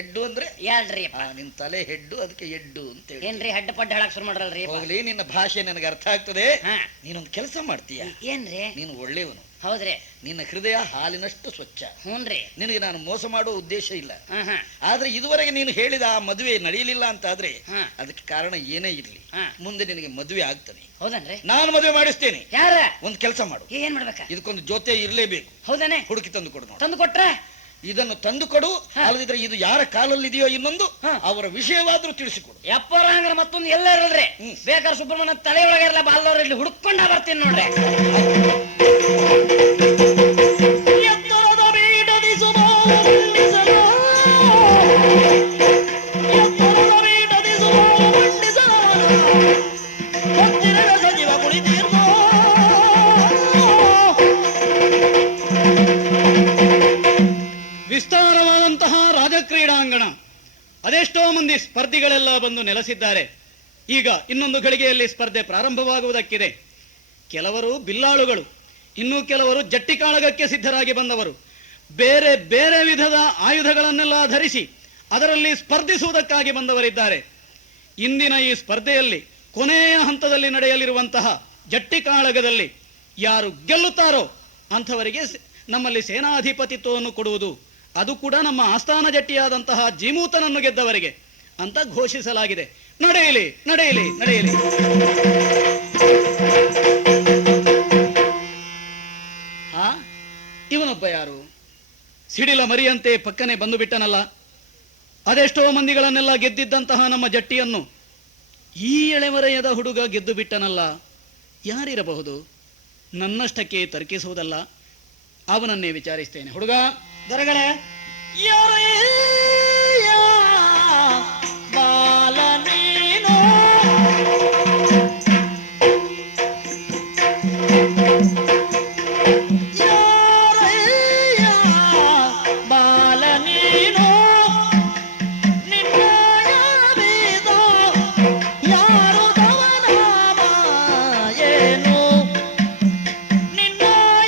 ಎಡ್ಡು ಅಂದ್ರೆ? ಯಾಳ್ರಿ ಅಪ್ಪ. ನಿನ್ ತಲೆ ಹೆಡ್ಡು, ಅದಕ್ಕೆ ಎಡ್ಡು ಅಂತ ಹೇಳಿ. ಏನ್ರಿ ಹಡ್ಡ ಪಡ್ಡ ಹೇಳಕ್ ಶುರು ಮಾಡ್ರಲ್ರಿ ಅಪ್ಪ? ಹೋಗ್ಲಿ, ನಿನ್ನ ಭಾಷೆ ನನಗೆ ಅರ್ಥ ಆಗ್ತದೆ. ಹಾ. ನೀನೊಂದು ಕೆಲಸ ಮಾಡ್ತೀಯ. ಏನ್ರಿ? ನೀನು ಒಳ್ಳೆಯವನು. ಹೌದ್ರಿ. ನಿನ್ನ ಹೃದಯ ಹಾಲಿನಷ್ಟು ಸ್ವಚ್ಛ. ಹ್ಞೂನ್ರಿ. ನಿನಗೆ ನಾನು ಮೋಸ ಮಾಡುವ ಉದ್ದೇಶ ಇಲ್ಲ. ಹಾ ಹಾ ಆದ್ರೆ ಇದುವರೆಗೆ ನೀನು ಹೇಳಿದ ಆ ಮದುವೆ ನಡೆಯಲಿಲ್ಲ ಅಂತ ಆದ್ರೆ ಹಾ. ಅದಕ್ಕೆ ಕಾರಣ ಏನೇ ಇರ್ಲಿ, ಹಾ. ಮುಂದೆ ನಿನಗೆ ಮದುವೆ ಆಗ್ತಾನೆ. ಹೌದನ್ರಿ. ನಾನು ಮದುವೆ ಮಾಡಿಸ್ತೇನೆ. ಯಾರ? ಒಂದು ಕೆಲಸ ಮಾಡು, ಏನ್ ಮಾಡ್ಬೇಕ? ಇದಕ್ಕೊಂದು ಜೊತೆ ಇರಲೇಬೇಕು. ಹೌದಾನೆ. ಹುಡುಕಿ ತಂದು ಕೊಡು ನೋಡು. ತಂದು ಕೊಟ್ರೆ ಇದನ್ನು ತಂದು ಕೊಡು. ಅಲ್ಲದಿದ್ರೆ ಇದು ಯಾರ ಕಾಲಲ್ಲಿದೆಯೋ ಇನ್ನೊಂದು ಹಾ. ಅವರ ವಿಷಯವಾದ್ರೂ ತಿಳಿಸಿಕೊಡು. ಎಪ್ಪರ ಹಂಗಾರ ಮತ್ತೊಂದು ಎಲ್ಲ ಇರಲ್ರಿ. ಬೇಕಾದ್ರೆ ಸುಬ್ರಹ್ಮಣ್ಯ ತಲೆ ಒಳಗಿರಲ್ಲ ಬಾಲ್ದವ್ರು ಇಲ್ಲಿ ಹುಡುಕೊಂಡ ಬರ್ತೀನಿ ನೋಡ್ರಿ. ಎತ್ತರದ ಬೀಡದಿ ಸುಮೋಂಡಿಸಲು, ಎತ್ತರದ ಬೀಡದಿ ಸುಮೋಂಡಿಸಲು, ಹತ್ತಿರದ ಸಜೀವ ಕುಳಿತೀರ್ನೋ. ವಿಸ್ತಾರವಾದಂತಹ ರಾಜಕ್ರೀಡಾಂಗಣ, ಅದೆಷ್ಟೋ ಮಂದಿ ಸ್ಪರ್ಧಿಗಳೆಲ್ಲ ಬಂದು ನೆಲೆಸಿದ್ದಾರೆ. ಈಗ ಇನ್ನೊಂದು ಗಳಿಗೆಯಲ್ಲಿ ಸ್ಪರ್ಧೆ ಪ್ರಾರಂಭವಾಗುವುದಕ್ಕಿದೆ. ಕೆಲವರು ಬಿಲ್ಲಾಳುಗಳು, ಇನ್ನು ಕೆಲವರು ಜಟ್ಟಿಕಾಳಗಕ್ಕೆ ಸಿದ್ಧರಾಗಿ ಬಂದವರು. ಬೇರೆ ಬೇರೆ ವಿಧದ ಆಯುಧಗಳನ್ನೆಲ್ಲ ಧರಿಸಿ ಅದರಲ್ಲಿ ಸ್ಪರ್ಧಿಸುವುದಕ್ಕಾಗಿ ಬಂದವರಿದ್ದಾರೆ. ಇಂದಿನ ಈ ಸ್ಪರ್ಧೆಯಲ್ಲಿ ಕೊನೆಯ ಹಂತದಲ್ಲಿ ನಡೆಯಲಿರುವಂತಹ ಜಟ್ಟಿಕಾಳಗದಲ್ಲಿ ಯಾರು ಗೆಲ್ಲುತ್ತಾರೋ ಅಂಥವರಿಗೆ ನಮ್ಮಲ್ಲಿ ಸೇನಾಧಿಪತಿತ್ವವನ್ನು ಕೊಡುವುದು, ಅದು ಕೂಡ ನಮ್ಮ ಆಸ್ಥಾನ ಜಟ್ಟಿಯಾದಂತಹ ಜೀಮೂತನನ್ನು ಗೆದ್ದವರಿಗೆ ಅಂತ ಘೋಷಿಸಲಾಗಿದೆ. ನಡೆಯಲಿ ನಡೆಯಲಿ ನಡೆಯಲಿ. ಹಾ, ಇವನೊಬ್ಬ ಯಾರು? ಸಿಡಿಲ ಮರಿಯಂತೆ ಪಕ್ಕನೆ ಬಂದು ಬಿಟ್ಟನಲ್ಲ. ಅದೆಷ್ಟೋ ಮಂದಿಗಳನ್ನೆಲ್ಲ ಗೆದ್ದಿದ್ದಂತಹ ನಮ್ಮ ಜಟ್ಟಿಯನ್ನು ಈ ಎಳೆಮರೆಯದ ಹುಡುಗ ಗೆದ್ದು ಬಿಟ್ಟನಲ್ಲ. ಯಾರಿರಬಹುದು? ನನ್ನಷ್ಟಕ್ಕೆ ತರ್ಕಿಸುವುದಲ್ಲ, ಅವನನ್ನೇ ವಿಚಾರಿಸ್ತೇನೆ. ಹುಡುಗ, ದೊರೆಗಳೇ, ಬಾಲ ನೀನು ಬಾಲ ನೀನು ನಿನ್ನ ಯಾವಿದೋ ಯಾರು ದವನಾಮ ಏನು ನಿನ್ನ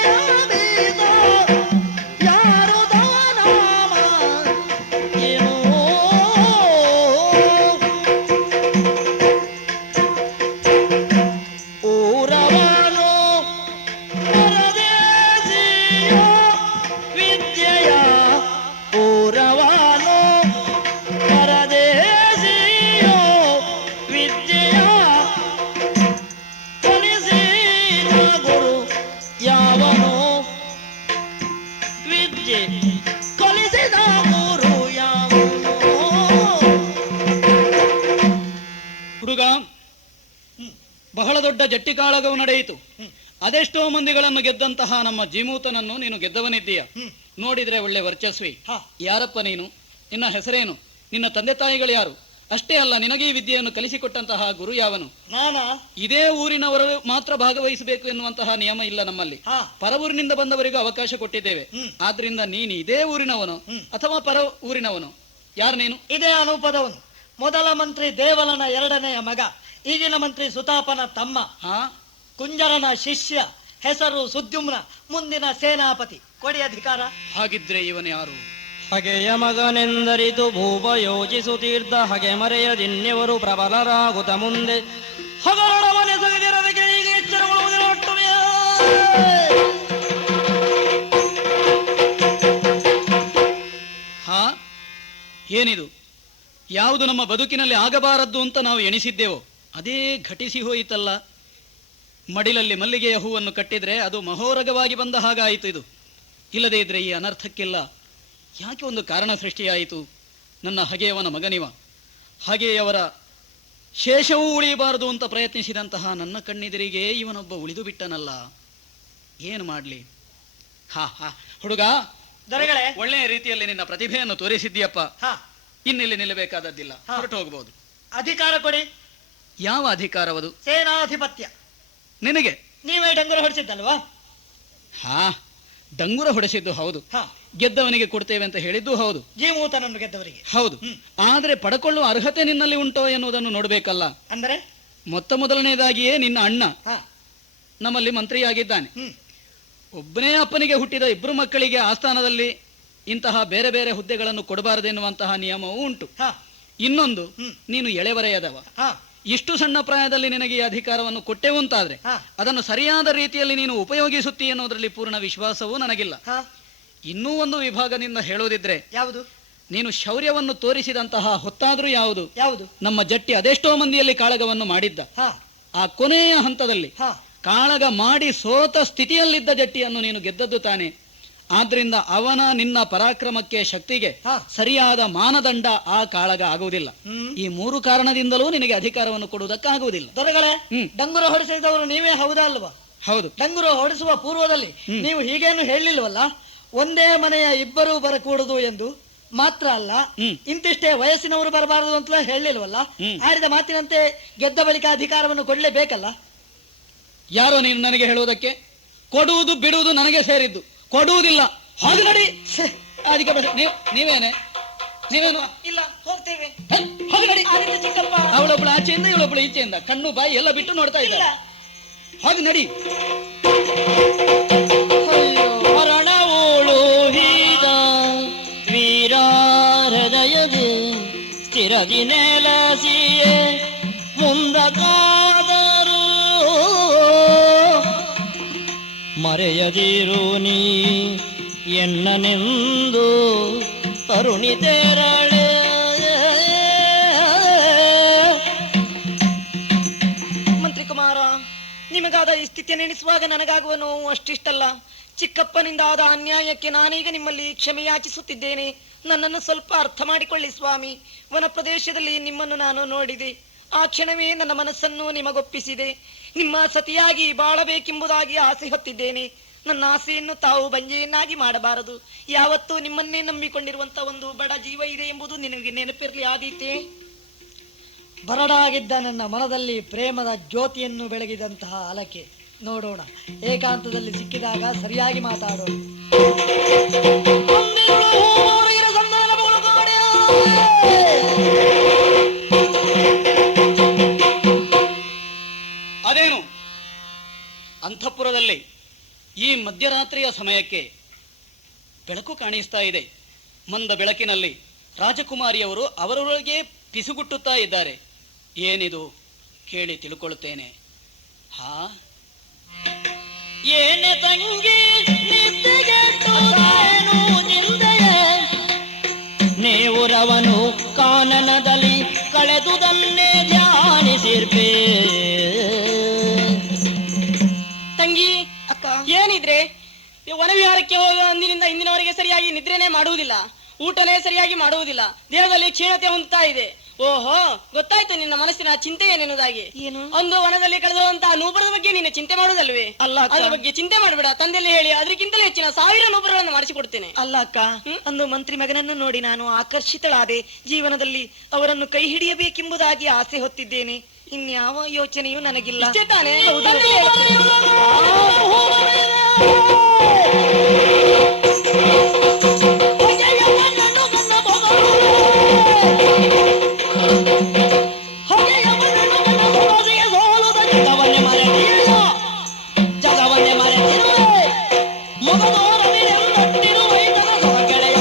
ಯಾವಿದೋ ಯಾರು ದವನಾಮ ಏನು. ಊರವನು ಪರದೇಶಿಯ ವಿದ್ಯೆಯ, ಊರವನು ಪರದೇಶಿಯ ವಿದ್ಯೆಯ ಕಲಿಸಿದ ಗುರು ಯಾವನು, ವಿದ್ಯೆ ಕಲಿಸಿದ ಗುರು ಯಾವನು. ಹುಡುಗ, ಬಹಳ ದೊಡ್ಡ ಜಟ್ಟಿಕಾಳಗವು ನಡೆಯಿತು. ಅದೆಷ್ಟೋ ಮಂದಿಗಳನ್ನು ಗೆದ್ದಂತಹ ನಮ್ಮ ಜೀಮೂತನನ್ನು ನೀನು ಗೆದ್ದವನಿದ್ದೀಯ. ನೋಡಿದ್ರೆ ಒಳ್ಳೆ ವರ್ಚಸ್ವಿ. ಯಾರಪ್ಪ ನೀನು? ನಿನ್ನ ಹೆಸರೇನು? ನಿನ್ನ ತಂದೆ ತಾಯಿಗಳು ಯಾರು? ಅಷ್ಟೇ ಅಲ್ಲ, ನಿನಗೆ ಈ ವಿದ್ಯೆಯನ್ನು ಕಲಿಸಿಕೊಟ್ಟಂತಹ ಗುರು ಯಾವನು? ನಾನಾ? ಇದೇ ಊರಿನವರು ಮಾತ್ರ ಭಾಗವಹಿಸಬೇಕು ಎನ್ನುವಂತಹ ನಿಯಮ ಇಲ್ಲ ನಮ್ಮಲ್ಲಿ. ಪರವೂರಿನಿಂದ ಬಂದವರಿಗೂ ಅವಕಾಶ ಕೊಟ್ಟಿದ್ದೇವೆ. ಆದ್ರಿಂದ ನೀನು ಇದೇ ಊರಿನವನು ಅಥವಾ ಪರ ಊರಿನವನು? ಯಾರು ನೀನು? ಇದೇ ಅನೂಪದವನು, ಮೊದಲ ಮಂತ್ರಿ ದೇವಲನ ಎರಡನೆಯ ಮಗ, ಈಗಿನ ಮಂತ್ರಿ ಸುತಾಪನ ತಮ್ಮ, ಕುಂಜರನ ಶಿಷ್ಯ, ಹೆಸರು ಸುದ್ಯುಮ್ನ, ಮುಂದಿನ ಸೇನಾಪತಿ. ಕೊಡಿ ಅಧಿಕಾರ. ಹಾಗಿದ್ರೆ ಇವನು ಯಾರು? ಹಗೆಯ ಮಗನೆಂದರಿತು ಭೂಪ ಯೋಚಿಸುತ್ತೀರ್ಥ ಹಗೆ ಮರೆಯದಿನ್ನೆವರು ಪ್ರಬಲರಾಗುತ್ತ ಮುಂದೆ ಹಗರಣ ಮನೆ ಸಗದಿರದಕ್ಕೆ ಈಗ ಎಚ್ಚರಗೊಳ್ಳುವುದಿಲ್ಲ. ಹಾ, ಏನಿದು? ಯಾವುದು ನಮ್ಮ ಬದುಕಿನಲ್ಲಿ ಆಗಬಾರದ್ದು ಅಂತ ನಾವು ಎಣಿಸಿದ್ದೆವೋ ಅದೇ ಘಟಿಸಿ ಹೋಯಿತಲ್ಲ. ಮಡಿಲಲ್ಲಿ ಮಲ್ಲಿಗೆಯ ಹೂವನ್ನು ಕಟ್ಟಿದ್ರೆ ಅದು ಮಹೋರಗವಾಗಿ ಬಂದ ಹಾಗಾಯಿತು. ಇದು ಇಲ್ಲದೇ ಇದ್ರೆ ಈ ಅನರ್ಥಕ್ಕಿಲ್ಲ. ಯಾಕೆ ಒಂದು ಕಾರಣ ಸೃಷ್ಟಿಯಾಯಿತು? ನನ್ನ ಹಗೆಯವನ ಮಗನಿವ, ಹಗೆಯವರ ಶೇಷವೂ ಉಳಿಯಬಾರದು ಅಂತ ಪ್ರಯತ್ನಿಸಿದಂತಹ ನನ್ನ ಕಣ್ಣೆದುರಿಗೆ ಇವನೊಬ್ಬ ಉಳಿದು ಬಿಟ್ಟನಲ್ಲ. ಏನು ಮಾಡಲಿ? ಹಾ ಹಾ ಹುಡುಗ, ದೊರೆಗಳೇ, ಒಳ್ಳೆಯ ರೀತಿಯಲ್ಲಿ ನಿನ್ನ ಪ್ರತಿಭೆಯನ್ನು ತೋರಿಸಿದ್ದೀಯಪ್ಪ. ಹಾ, ಇನ್ನಿಲ್ಲಿ ನಿಲ್ಲಬೇಕಾದದ್ದಿಲ್ಲ, ಹೊರಟು ಹೋಗಬಹುದು. ಅಧಿಕಾರ ಕೊಡಿ. ಯಾವ ಅಧಿಕಾರವದು? ಸೇನಾಧಿಪತ್ಯ. ನಿನಗೆ? ನೀವೇ ಡಂಗುರ ಹೊಡಿಸಿದ್ದಲ್ವಾ? ಹಾ, ಡಂಗುರ ಹೊಡೆಸಿದ್ದು ಹೌದು, ಹಾ, ಗೆದ್ದವನಿಗೆ ಕೊಡ್ತೇವೆ ಅಂತ ಹೇಳಿದ್ದು ಹೌದು, ಜೀಮೂತನನ್ನು ಗೆದ್ದವರಿಗೆ ಹೌದು. ಆದ್ರೆ ಪಡ್ಕೊಳ್ಳುವ ಅರ್ಹತೆ ನಿನ್ನಲ್ಲಿ ಉಂಟೋ ಎನ್ನುವುದನ್ನು ನೋಡ್ಬೇಕಲ್ಲ. ಅಂದರೆ ಮೊದಲನೇದಾಗಿಯೇ ನಿನ್ನ ಅಣ್ಣ ಹಾ, ನಮ್ಮಲ್ಲಿ ಮಂತ್ರಿಯಾಗಿದ್ದಾನೆ. ಹ್ಮ್, ಒಬ್ಬನೇ ಅಪ್ಪನಿಗೆ ಹುಟ್ಟಿದ ಇಬ್ಬರು ಮಕ್ಕಳಿಗೆ ಆಸ್ಥಾನದಲ್ಲಿ ಇಂತಹ ಬೇರೆ ಬೇರೆ ಹುದ್ದೆಗಳನ್ನು ಕೊಡಬಾರದೆನ್ನುವಂತಹ ನಿಯಮವೂ ಉಂಟು. ಹಾ, ಇನ್ನೊಂದು, ಹ್ಮ್, ನೀನು ಎಳೆವರೆಯದವ. ಹಾ, ಇಷ್ಟು ಸಣ್ಣ ಪ್ರಾಯದಲ್ಲಿ ನಿನಗೆ ಈ ಅಧಿಕಾರವನ್ನು ಕೊಟ್ಟೆವು ಅಂತಾದ್ರೆ ಹಾ. ಅದನ್ನು ಸರಿಯಾದ ರೀತಿಯಲ್ಲಿ ನೀನು ಉಪಯೋಗಿಸುತ್ತೀ ಅನ್ನೋದರಲ್ಲಿ ಪೂರ್ಣ ವಿಶ್ವಾಸವೂ ನನಗಿಲ್ಲ. ಹಾ, ಇನ್ನೂ ಒಂದು ವಿಭಾಗದಿಂದ ಹೇಳುವುದಿದ್ರೆ, ಯಾವುದು ನೀನು ಶೌರ್ಯವನ್ನು ತೋರಿಸಿದಂತಹ ಹೊತ್ತಾದ್ರೂ ಯಾವುದು? ಯಾವುದು? ನಮ್ಮ ಜಟ್ಟಿ ಅದೆಷ್ಟೋ ಮಂದಿಯಲ್ಲಿ ಕಾಳಗವನ್ನು ಮಾಡಿದ್ದ. ಹಾ, ಆ ಕೊನೆಯ ಹಂತದಲ್ಲಿ ಹಾ, ಕಾಳಗ ಮಾಡಿ ಸೋತ ಸ್ಥಿತಿಯಲ್ಲಿದ್ದ ಜಟ್ಟಿಯನ್ನು ನೀನು ಗೆದ್ದದ್ದು ತಾನೆ. ಆದ್ರಿಂದ ಅವನ ನಿನ್ನ ಪರಾಕ್ರಮಕ್ಕೆ ಶಕ್ತಿಗೆ ಹಾ. ಸರಿಯಾದ ಮಾನದಂಡ ಆ ಕಾಳಗ ಆಗುವುದಿಲ್ಲ. ಹ್ಮ್. ಈ 3 ಕಾರಣದಿಂದಲೂ ನಿನಗೆ ಅಧಿಕಾರವನ್ನು ಕೊಡುವುದಕ್ಕಾಗುವುದಿಲ್ಲ. ದೊರೆಗಳೇ, ಹ್ಮ್. ಡಂಗುರ ಹೊಡಿಸಿದವರು ನೀವೇ ಹೌದಾ ಅಲ್ವಾ? ಹೌದು. ಡಂಗುರ ಹೊಡಿಸುವ ಪೂರ್ವದಲ್ಲಿ ನೀವು ಹೀಗೇನು ಹೇಳಿಲ್ವಲ್ಲ, ಒಂದೇ ಮನೆಯ ಇಬ್ಬರು ಬರಕೂಡದು ಎಂದು ಮಾತ್ರ ಅಲ್ಲ, ಹ್ಮ್. ಇಂತಿಷ್ಟೇ ವಯಸ್ಸಿನವರು ಬರಬಾರದು ಅಂತ ಹೇಳಿಲ್ವಲ್ಲ. ಹ್ಮ್. ಆಡಿದ ಮಾತಿನಂತೆ ಗೆದ್ದ ಬಳಿಕ ಅಧಿಕಾರವನ್ನು ಕೊಡಲೇಬೇಕಲ್ಲ. ಯಾರೋ ನೀನು ನನಗೆ ಹೇಳುವುದಕ್ಕೆ? ಕೊಡುವುದು ಬಿಡುವುದು ನನಗೆ ಸೇರಿದ್ದು, ಕೊಡುವುದಿಲ್ಲ. ಹಾಗೆ ನೋಡಿ. ಅದಕ್ಕೆ ನೀವೇನೆ ನೀವೇನು ಇಲ್ಲ, ಹೋಗ್ತೇವೆ. ಹಾಗೆ ನೋಡಿ. ಆದಿತ್ಯ ಚಿಕ್ಕಪ್ಪ. ಅವಳೊಬ್ಳು ಆಚೆಯಿಂದ ಇವಳೊಬ್ಳು ಈಚೆಯಿಂದ ಕಣ್ಣು ಬಾಯಿ ಎಲ್ಲ ಬಿಟ್ಟು ನೋಡ್ತಾ ಇದ್ದಾರೆ. ಹಾಗೆ ನಡಿ. ಮರಣವೋಳು ಹೀದ ವೀರ ಹೃದಯದಿ ಸ್ಥಿರದಿ ನೆಲಸಿಯೇ ಮುಂದಕಾದರೂ ಮರೆಯದಿರು ನೀ ಎನ್ನನೆಂದು ತರುಣಿ ತೆರಳೆ. ಮಂತ್ರಿ ಕುಮಾರ, ನಿಮಗಾದ ಈ ಸ್ಥಿತಿಯನ್ನು ಎಣಿಸುವಾಗ ನನಗಾಗುವ ನೋವು ಅಷ್ಟಿಷ್ಟಲ್ಲ. ಚಿಕ್ಕಪ್ಪನಿಂದಾದ ಅನ್ಯಾಯಕ್ಕೆ ನಾನೀಗ ನಿಮ್ಮಲ್ಲಿ ಕ್ಷಮೆ ಯಾಚಿಸುತ್ತಿದ್ದೇನೆ. ನನ್ನನ್ನು ಸ್ವಲ್ಪ ಅರ್ಥ ಮಾಡಿಕೊಳ್ಳಿ ಸ್ವಾಮಿ. ವನ ಪ್ರದೇಶದಲ್ಲಿ ನಿಮ್ಮನ್ನು ನಾನು ನೋಡಿದೆ. ಆ ಕ್ಷಣವೇ ನನ್ನ ಮನಸ್ಸನ್ನು ನಿಮಗೊಪ್ಪಿಸಿದೆ. ನಿಮ್ಮ ಸತಿಯಾಗಿ ಬಾಳಬೇಕೆಂಬುದಾಗಿ ಆಸೆ ಹೊತ್ತಿದ್ದೇನೆ. ನನ್ನ ಆಸೆಯನ್ನು ತಾವು ಬಂಜೆಯನ್ನಾಗಿ ಮಾಡಬಾರದು. ಯಾವತ್ತೂ ನಿಮ್ಮನ್ನೇ ನಂಬಿಕೊಂಡಿರುವಂತ ಒಂದು ಬಡ ಜೀವ ಇದೆ ಎಂಬುದು ನಿನಗೆ ನೆನಪಿರಲಿ ಆದೀತೆ. ಬರಡಾಗಿದ್ದ ನನ್ನ ಮನದಲ್ಲಿ ಪ್ರೇಮದ ಜ್ಯೋತಿಯನ್ನು ಬೆಳಗಿದಂತಹ ಅಲಕೆ. ನೋಡೋಣ, ಏಕಾಂತದಲ್ಲಿ ಸಿಕ್ಕಿದಾಗ ಸರಿಯಾಗಿ ಮಾತಾಡೋಣ. ಅದೇನು ಅಂತಃಪುರದಲ್ಲಿ ಈ ಮಧ್ಯರಾತ್ರಿಯ ಸಮಯಕ್ಕೆ ಬೆಳಕು ಕಾಣಿಸ್ತಾ ಇದೆ. ಮಂದ ಬೆಳಕಿನಲ್ಲಿ ರಾಜಕುಮಾರಿಯವರು ಅವರೊಳಗೆ ಪಿಸುಗುಟ್ಟುತ್ತಾ ಇದ್ದಾರೆ. ಏನಿದು ಕೇಳಿ ತಿಳ್ಕೊಳ್ಳುತ್ತೇನೆ. ಹಾ, ಏನೆ ತಂಗಿ ನಿದ್ದೆಗೆಟ್ಟುದೇನು ನಿಂದೆಯೇ ನೇವುರವನು ಕಾನನದಲ್ಲಿ ಕಳೆದುದನ್ನೇ ಧ್ಯಾನಿಸಿರ್ಬೇ. ತಂಗಿ, ಅಕ್ಕ, ಏನಿದ್ರೆ ವನವಿಹಾರಕ್ಕೆ ಹೋಗುವ ಅಂದಿನಿಂದ ಇಂದಿನವರೆಗೆ ಸರಿಯಾಗಿ ನಿದ್ರೆನೇ ಮಾಡುವುದಿಲ್ಲ, ಊಟನೇ ಸರಿಯಾಗಿ ಮಾಡುವುದಿಲ್ಲ, ದೇಹದಲ್ಲಿ ಕ್ಷೀಣತೆ ಹೊಂದುತ್ತಾ ಇದೆ. ಓಹೋ, ಗೊತ್ತಾಯ್ತು ನಿನ್ನ ಮನಸ್ಸಿನ ಚಿಂತೆ ಏನೆನ್ನುವುದಾಗಿ. ಏನು? ಒಂದು ವನದಲ್ಲಿ ಕಳೆದಂತಹ ನೂಪುರದ ಬಗ್ಗೆ ನೀನು ಚಿಂತೆ ಮಾಡುವುದಲ್ವೇ? ಅಲ್ಲ ಅಕ್ಕ. ಅದ್ರ ಬಗ್ಗೆ ಚಿಂತೆ ಮಾಡಬೇಡ, ತಂದೆಯಲ್ಲಿ ಹೇಳಿ ಅದಕ್ಕಿಂತಲೂ ಹೆಚ್ಚಿನ 1000 ನೂಪುರಗಳನ್ನು ಮಾಡಿಸಿಕೊಡ್ತೇನೆ. ಅಲ್ಲ ಅಕ್ಕ, ಒಂದು ಮಂತ್ರಿ ಮಗನನ್ನು ನೋಡಿ ನಾನು ಆಕರ್ಷಿತಳಾದೆ. ಜೀವನದಲ್ಲಿ ಅವರನ್ನು ಕೈ ಹಿಡಿಯಬೇಕೆಂಬುದಾಗಿ ಆಸೆ ಹೊತ್ತಿದ್ದೇನೆ. ಇನ್ಯಾವ ಯೋಚನೆಯೂ ನನಗಿಲ್ಲ. ಇಷ್ಟೇ ತಾನೇ? ಹೌದು. ತಂದೆಯಲ್ಲಿ ಹೇಳುತ್ತೇನೆ. ಜಗವನ್ನೇ ಮರೆತಿರುವೆ ಮೊಗದೋರವಿರೆಂದಟ್ಟಿರುವ ಗೆಳೆಯ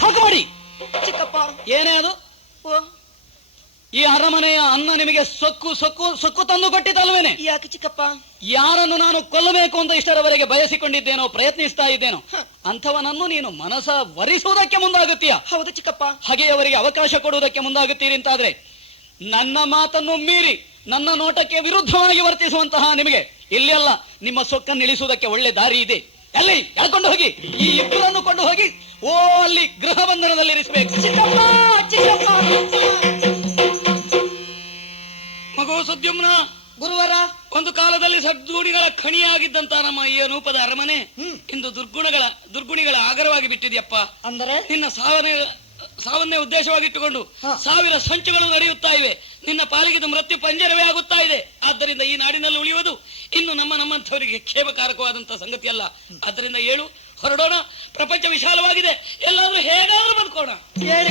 ಸಾಕು ಮಾಡಿ. ಚಿಕ್ಕಪ್ಪ, ಏನೇ ಅದು? ಓ, ಈ ಅರಮನೆಯ ಅನ್ನ ನಿಮಗೆ ಸೊಕ್ಕು ಸೊಕ್ಕು ಸೊಕ್ಕು ತಂದು ಕೊಟ್ಟಿದ್ದಲ್ವೇನೆ? ಯಾಕೆ ಚಿಕ್ಕಪ್ಪ? ಯಾರನ್ನು ನಾನು ಕೊಲ್ಲಬೇಕು ಅಂತ ಇಷ್ಟರವರೆಗೆ ಬಯಸಿಕೊಂಡಿದ್ದೇನೋ, ಪ್ರಯತ್ನಿಸ್ತಾ ಇದ್ದೇನೋ, ಅಂಥವನನ್ನು ನೀನು ಮನಸ ವರಿಸುವುದಕ್ಕೆ ಮುಂದಾಗುತ್ತೀಯ. ಹೌದು ಚಿಕ್ಕಪ್ಪ. ಹಾಗೆ ಅವರಿಗೆ ಅವಕಾಶ ಕೊಡುವುದಕ್ಕೆ ಮುಂದಾಗುತ್ತೀರಿ ಅಂತಾದ್ರೆ, ನನ್ನ ಮಾತನ್ನು ಮೀರಿ ನನ್ನ ನೋಟಕ್ಕೆ ವಿರುದ್ಧವಾಗಿ ವರ್ತಿಸುವಂತಹ ನಿಮಗೆ ಇಲ್ಲಿ ಅಲ್ಲ, ನಿಮ್ಮ ಸೊಕ್ಕನ್ನು ಇಳಿಸುವುದಕ್ಕೆ ಒಳ್ಳೆ ದಾರಿ ಇದೆ. ಅಲ್ಲಿ ಎಳ್ಕೊಂಡು ಹೋಗಿ, ಈ ಇಬ್ಬರನ್ನು ಕೊಂಡು ಹೋಗಿ ಅಲ್ಲಿ ಗೃಹ ಬಂಧನದಲ್ಲಿ ಇರಿಸಬೇಕು. ಚಿಕ್ಕಪ್ಪ, ಚಿಕ್ಕಪ್ಪ. ಮಗು ಸುದ್ಯುಮ್ನ, ಗುರುವರ, ಒಂದು ಕಾಲದಲ್ಲಿ ಸದ್ಗುಣಿಗಳ ಖಣಿಯಾಗಿದ್ದಂತ ನಮ್ಮ ಈ ಅನೂಪದ ಅರಮನೆ ಇಂದು ದುರ್ಗುಣಿಗಳ ಆಗರವಾಗಿ ಬಿಟ್ಟಿದೆಯಪ್ಪ. ಅಂದರೆ ನಿನ್ನ ಸಾವನ್ನೇ ಉದ್ದೇಶವಾಗಿಟ್ಟುಕೊಂಡು ಹಾ. 1000 ಸಂಚುಗಳು ನಡೆಯುತ್ತಾ ಇವೆ. ನಿನ್ನ ಪಾಲಿಗೆ ಮೃತ್ಯು ಪಂಜರವೇ ಆಗುತ್ತಾ ಇದೆ. ಆದ್ದರಿಂದ ಈ ನಾಡಿನಲ್ಲಿ ಉಳಿಯುವುದು ಇನ್ನು ನಮ್ಮಂಥವರಿಗೆ ಕ್ಷೇಮಕಾರಕವಾದಂತಹ ಸಂಗತಿ ಅಲ್ಲ. ಆದ್ದರಿಂದ ಏಳು, ಹೊರಡೋಣ. ಪ್ರಪಂಚ ವಿಶಾಲವಾಗಿದೆ, ಎಲ್ಲಾದ್ರೂ ಹೇಗಾದ್ರೂ ಬದುಕೋಣ. ಹೇಳಿ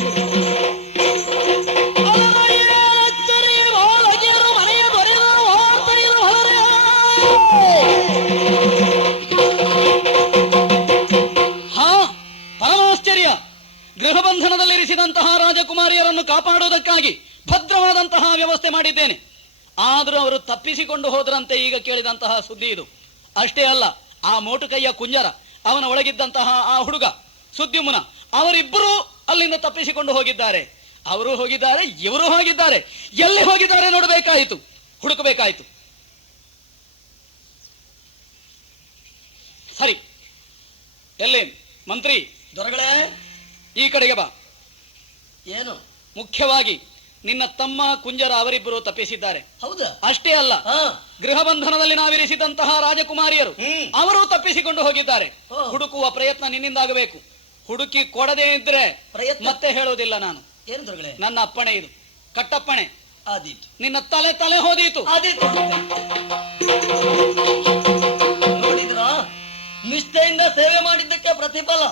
ಹಾ, ಪರಮಾಶ್ಚರ್ಯ. ಗೃಹಬಂಧನದಲ್ಲಿರಿಸಿದಂತಹ ರಾಜಕುಮಾರಿಯರನ್ನು ಕಾಪಾಡುವುದಕ್ಕಾಗಿ ಭದ್ರವಾದಂತಹ ವ್ಯವಸ್ಥೆ ಮಾಡಿದ್ದೇನೆ. ಆದರೂ ಅವರು ತಪ್ಪಿಸಿಕೊಂಡು ಹೋದ್ರಂತೆ ಈಗ ಕೇಳಿದಂತಹ ಸುದ್ದಿ ಇದು. ಅಷ್ಟೇ ಅಲ್ಲ, ಆ ಮೋಟು ಕೈಯ ಕುಂಜರ, ಅವನ ಒಳಗಿದ್ದಂತಹ ಆ ಹುಡುಗ ಸುದ್ಯುಮ್ನ, ಅವರಿಬ್ಬರೂ ಅಲ್ಲಿಂದ ತಪ್ಪಿಸಿಕೊಂಡು ಹೋಗಿದ್ದಾರೆ. ಅವರು ಹೋಗಿದ್ದಾರೆ, ಇವರು ಹೋಗಿದ್ದಾರೆ. ಎಲ್ಲಿ ಹೋಗಿದ್ದಾರೆ ನೋಡಬೇಕಾಯಿತು, ಹುಡುಕಬೇಕಾಯಿತು. ಸರಿ, ಎಲ್ಲಿ ಮಂತ್ರಿ ದೊರಗಳೇ, ಈ ಕಡೆಗೆ ಬಾ. ಏನು? ಮುಖ್ಯವಾಗಿ ನಿನ್ನ ತಮ್ಮ ಕುಂಜರ ಅವರಿಬ್ಬರು ತಪ್ಪಿಸಿದ್ದಾರೆ. ಹೌದಾ? ಅಷ್ಟೇ ಅಲ್ಲ, ಹಾ. ಗೃಹಬಂಧನದಲ್ಲಿ ನಾವಿರಿಸಿದಂತಹ ರಾಜಕುಮಾರಿಯರು ಅವರು ತಪ್ಪಿಸಿಕೊಂಡು ಹೋಗಿದ್ದಾರೆ. ಓ. ಹುಡುಕುವ ಪ್ರಯತ್ನ ನಿನ್ನಿಂದಾಗಬೇಕು. ಹುಡುಕಿ ಕೊಡದೇ ಇದ್ರೆ ಪ್ರಯತ್ನ? ಮತ್ತೆ ಹೇಳೋದಿಲ್ಲ ನಾನು. ಏನು ದೊರಗಳೇ? ನನ್ನ ಅಪ್ಪಣೆ ಇದು, ಕಟ್ಟಪ್ಪಣೆ. ಆದೀತು ನಿನ್ನ ತಲೆ ಹೋದೀತು. ಆದೀತು. ನೋಡಿದ್ರ, ನಿಷ್ಠೆಯಿಂದ ಸೇವೆ ಮಾಡಿದ್ದಕ್ಕೆ ಪ್ರತಿಫಲ.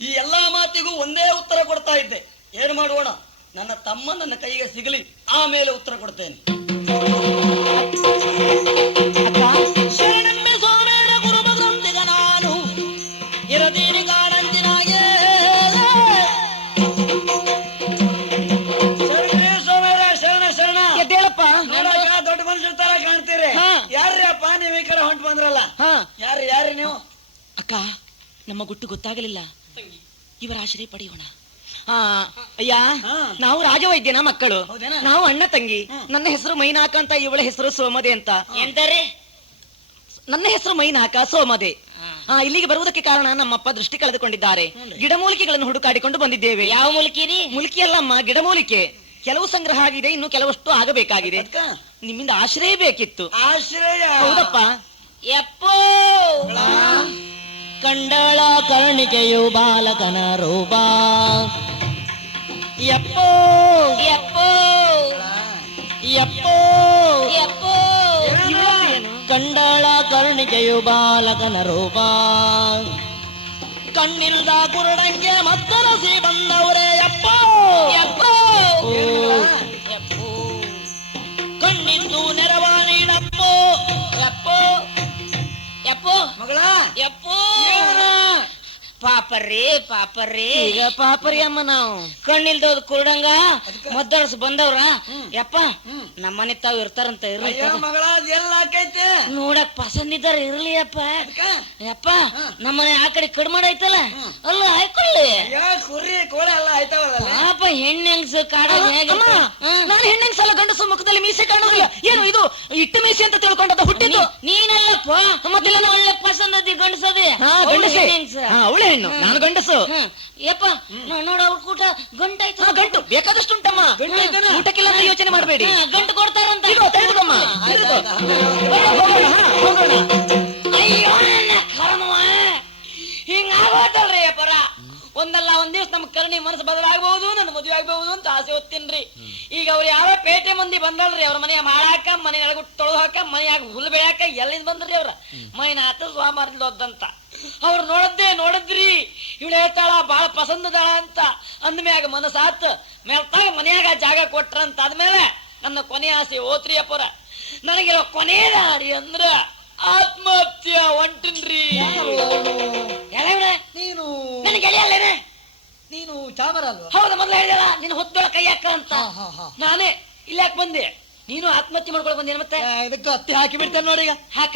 ಈ ಎಲ್ಲಾ ಮಾತಿಗೂ ಒಂದೇ ಉತ್ತರ ಕೊಡ್ತಾ ಇದ್ದೆ. ಏನು ಮಾಡೋಣ, ನನ್ನ ತಮ್ಮ ನನ್ನ ಕೈಗೆ ಸಿಗಲಿ, ಆಮೇಲೆ ಉತ್ತರ ಕೊಡ್ತೇನೆ. ಶರಣೆಂಬೆ ಸೋಮೇಡ ಗುರುಮಗ್ರಂಥಿಗ ನಾನು ಇರದೀರಿ ಕಾಡಂಚಿನಾಗೆ. ಶರಣ ಎದ್ದೇಳಪ್ಪ. ನೋಡಕ್ಕ ದೊಡ್ಡ ಮನುಷ್ಯರ ತರ ಕಾಣ್ತೀರಿ. ಹಾ. ಯಾರ್ರಿ ಅಪ್ಪ ನೀವು ಈ ಕಡೆ ಹೊಂಟು ಬಂದ್ರಲ್ಲ? ಯಾರ್ರಿ ನೀವು? ಅಕ್ಕ, ನಮ್ಮ ಗುಟ್ಟು ಗೊತ್ತಾಗಲಿಲ್ಲ. ಇವರ ಆಶ್ರಯ ಪಡೆಯೋಣ. ಅಯ್ಯ, ಹಾ. ನಾವು ರಾಜವೈದ್ಯನ ಮಕ್ಕಳು. ಹೌದೇನಾ? ನಾವು ಅಣ್ಣ ತಂಗಿ. ನನ್ನ ಹೆಸರು ಮೈನಾಕ ಅಂತ, ಇವಳ ಹೆಸರು ಸೋಮದೆ ಅಂತ. ಎಂದರೆ ನನ್ನ ಹೆಸರು ಮೈನಾಕ, ಸೋಮದೆ. ಇಲ್ಲಿಗೆ ಬರುವುದಕ್ಕೆ ಕಾರಣ ನಮ್ಮಪ್ಪ ದೃಷ್ಟಿ ಕಳೆದುಕೊಂಡಿದ್ದಾರೆ. ಗಿಡಮೂಲಿಕೆಗಳನ್ನು ಹುಡುಕಾಡಿಕೊಂಡು ಬಂದಿದ್ದೇವೆ. ಯಾವ ಮೂಲಿಕೆ? ಮೂಲಿಕೆ ಅಲ್ಲಮ್ಮ, ಗಿಡಮೂಲಿಕೆ. ಕೆಲವು ಸಂಗ್ರಹ ಆಗಿದೆ, ಇನ್ನು ಕೆಲವಷ್ಟು ಆಗಬೇಕಾಗಿದೆ. ನಿಮ್ಮಿಂದ ಆಶ್ರಯ ಬೇಕಿತ್ತು. ಆಶ್ರಯ? ಹೌದಪ್ಪ. ಎಪ್ಪೋ ಕಂಡಳ ಕರ್ಣಿಕೆಯು ಬಾಲಕನ ರೂಪ. ಎಪ್ಪೋ ಎಪ್ಪೋ ಎಪ್ಪೋ ಎಪ್ಪೋ ಕಂಡಳ ಕರ್ಣಿಕೆಯು ಬಾಲಕನ ರೂಪ. ಕಣ್ಣಿಲ್ದ ಕುರುಡಂಗೆ ಮತ್ತರಸಿ ಬಂದವರೇ ಎಪ್ಪೋ ಎಪ್ಪೋ ಎಪ್ಪೋ. ಕಣ್ಣಿದ್ದು ನೆರವ ನೀಡಪ್ಪೋ ಎಪ್ಪೋ ಎಪ್ಪೋ ಮಗಳ ಎಪ್ಪೋ. ಪಾಪರ್ರಿ ಈಗ ಪಾಪರಿ ಅಮ್ಮ ನಾವು. ಕಣ್ಣಿಲ್ದವ್ದು ಕುರುಡಂಗ ಮದ್ದರಸ್ ಬಂದವ್ರ. ಯಪ್ಪ, ನಮ್ಮನೆ ತಾವು ಇರ್ತಾರಂತ ಇರ್ಲಿ. ಮಗಳ ಎಲ್ಲ ಆಕೈತೆ. ನೋಡಕ್ ಪಸಂದ್ ಇದ್ದಾರ ಇರ್ಲಿ ಅಪ್ಪ. ಯಪ್ಪ, ನಮ್ಮನೆ ಆ ಕಡೆ ಕಡಿಮೆ ಐತಲ್ಲ, ಅಲ್ಲ ಹಾಕೊಳ್ಳಿ. ಕುರಿ ಕೋಳ ಎಲ್ಲ ಆಯ್ತಾವಲ್ಲ. ಪಾಪ ಹೆಣ್ಣೆಂಗ್ಸ ಕಾಡ ನಾನು ಹೆಣ್ಣಂಗ್ ಸಲ ಗಂಡಸು ಮುಖದಲ್ಲಿ ಮೀಸೆ ಕಾಣೋದಿಲ್ಲ. ಏನು ಇದು ಇಟ್ಟು ಮೀಸೆ ಅಂತ ತಿಳ್ಕೊಂಡದ ಹುಟ್ಟಿದ್ದು ನೀನಲ್ಲಪ್ಪ. ಮತ್ತೆ ಒಳ್ಳೆ ಪಸಂದದಿ ಗಂಡಸದೆ. ಗಂಡಸೆ. ಅವಳೆ ಹೆಣ್ಣು, ನಾನು ಗಂಡಸು. ಯಪ್ಪ, ನೋಡ ಅವ್ರ ಕೂಟ ಗಂಟಾಯ್ತು. ಗಂಟು ಬೇಕಾದಷ್ಟು ಉಂಟಮ್ಮ. ಊಟಕ್ಕಿಲ್ಲ ಅಂತ ಯೋಚನೆ ಮಾಡಬೇಡಿ. ಗಂಟು ಕೊಡ್ತಾರಂತ. ತೆಗೆದುಕೊಮ್ಮ. ಅಯ್ಯೋ ನನ್ನ ಕರ್ಮವ, ಹಿಂಗಾಗೋತಲ್ರಿ ಅಪ್ಪರ. ಒಂದಲ್ಲ ಒಂದ್ ದಿವ್ಸ ನಮ್ ಕರ್ಣಿ ಮನಸ್ಸು ಬದಲಾಗಬಹುದು, ನನ್ನ ಮದುವೆ ಆಗ್ಬಹುದು ಅಂತ ಆಸೆ ಹೊತ್ತೀನ್ರಿ. ಈಗ ಅವ್ರು ಯಾವ ಪೇಟೆ ಮಂದಿ ಬಂದಲ್ರಿ, ಅವ್ರ ಮನೆಯ ಮಾಡಾಕ, ಮನೆ ಒಳಗುಟ್ಟು ತೊಳೆದು ಹಾಕ, ಮನೆಯಾಗ ಹುಲ್ಲು ಬೆಳ್ಯಾಕ ಎಲ್ಲಿಂದ ಬಂದ್ರಿ ಅವ್ರ ಮೈನ ಆತ ಸ್ವಾಮಾರ್ಲೋದಂತ. ಅವ್ರು ನೋಡಿದ್ರಿ, ಇವಳು ಹೇಳ್ತಾಳ ಬಾಳ ಪಸಂದದಾಳ ಅಂತ. ಅಂದ್ಮ್ಯಾಗ ಮನಸ್ಸಾತ್ ಮೇಲ್ತಾಗ ಮನ್ಯಾಗ ಜಾಗ ಕೊಟ್ರಂತ. ಆದ್ಮೇಲೆ ನನ್ನ ಕೊನೆ ಆಸೆ ಓತ್ರಿ ಅಪ್ಪರ. ನನಗಿರೋ ಕೊನೆ ದಾರಿ ಅಂದ್ರ ಆತ್ಮಹತ್ಯೆ ಹೊಂಟಿನ್ರಿ. ನೀನು ನನಗೆ ಎಳೆಯಲ್ಲೇನೆ. ನೀನು ಚಾಮರ ಅಲ್ವಾ? ಹೌದಾ, ಮೊದ್ಲು ಹೇಳಿದಲ್ಲ ನಿನ್ನ ಹೊತ್ತೊಳ ಕೈ ಹಾಕ ಅಂತ. ನಾನೇ ಇಲ್ಲಾಕ್ ಬಂದೆ. ನೀನು ಆತ್ಮಹತ್ಯೆ ಮಾಡ್ಕೊಳಕ್ ಬಂದೇನು? ಮತ್ತೆ ಇದಕ್ಕೆ ಹತ್ತಿ ಹಾಕಿ ಬಿಡ್ತೇನೆ ನೋಡಿ. ಈಗ ಹಾಕ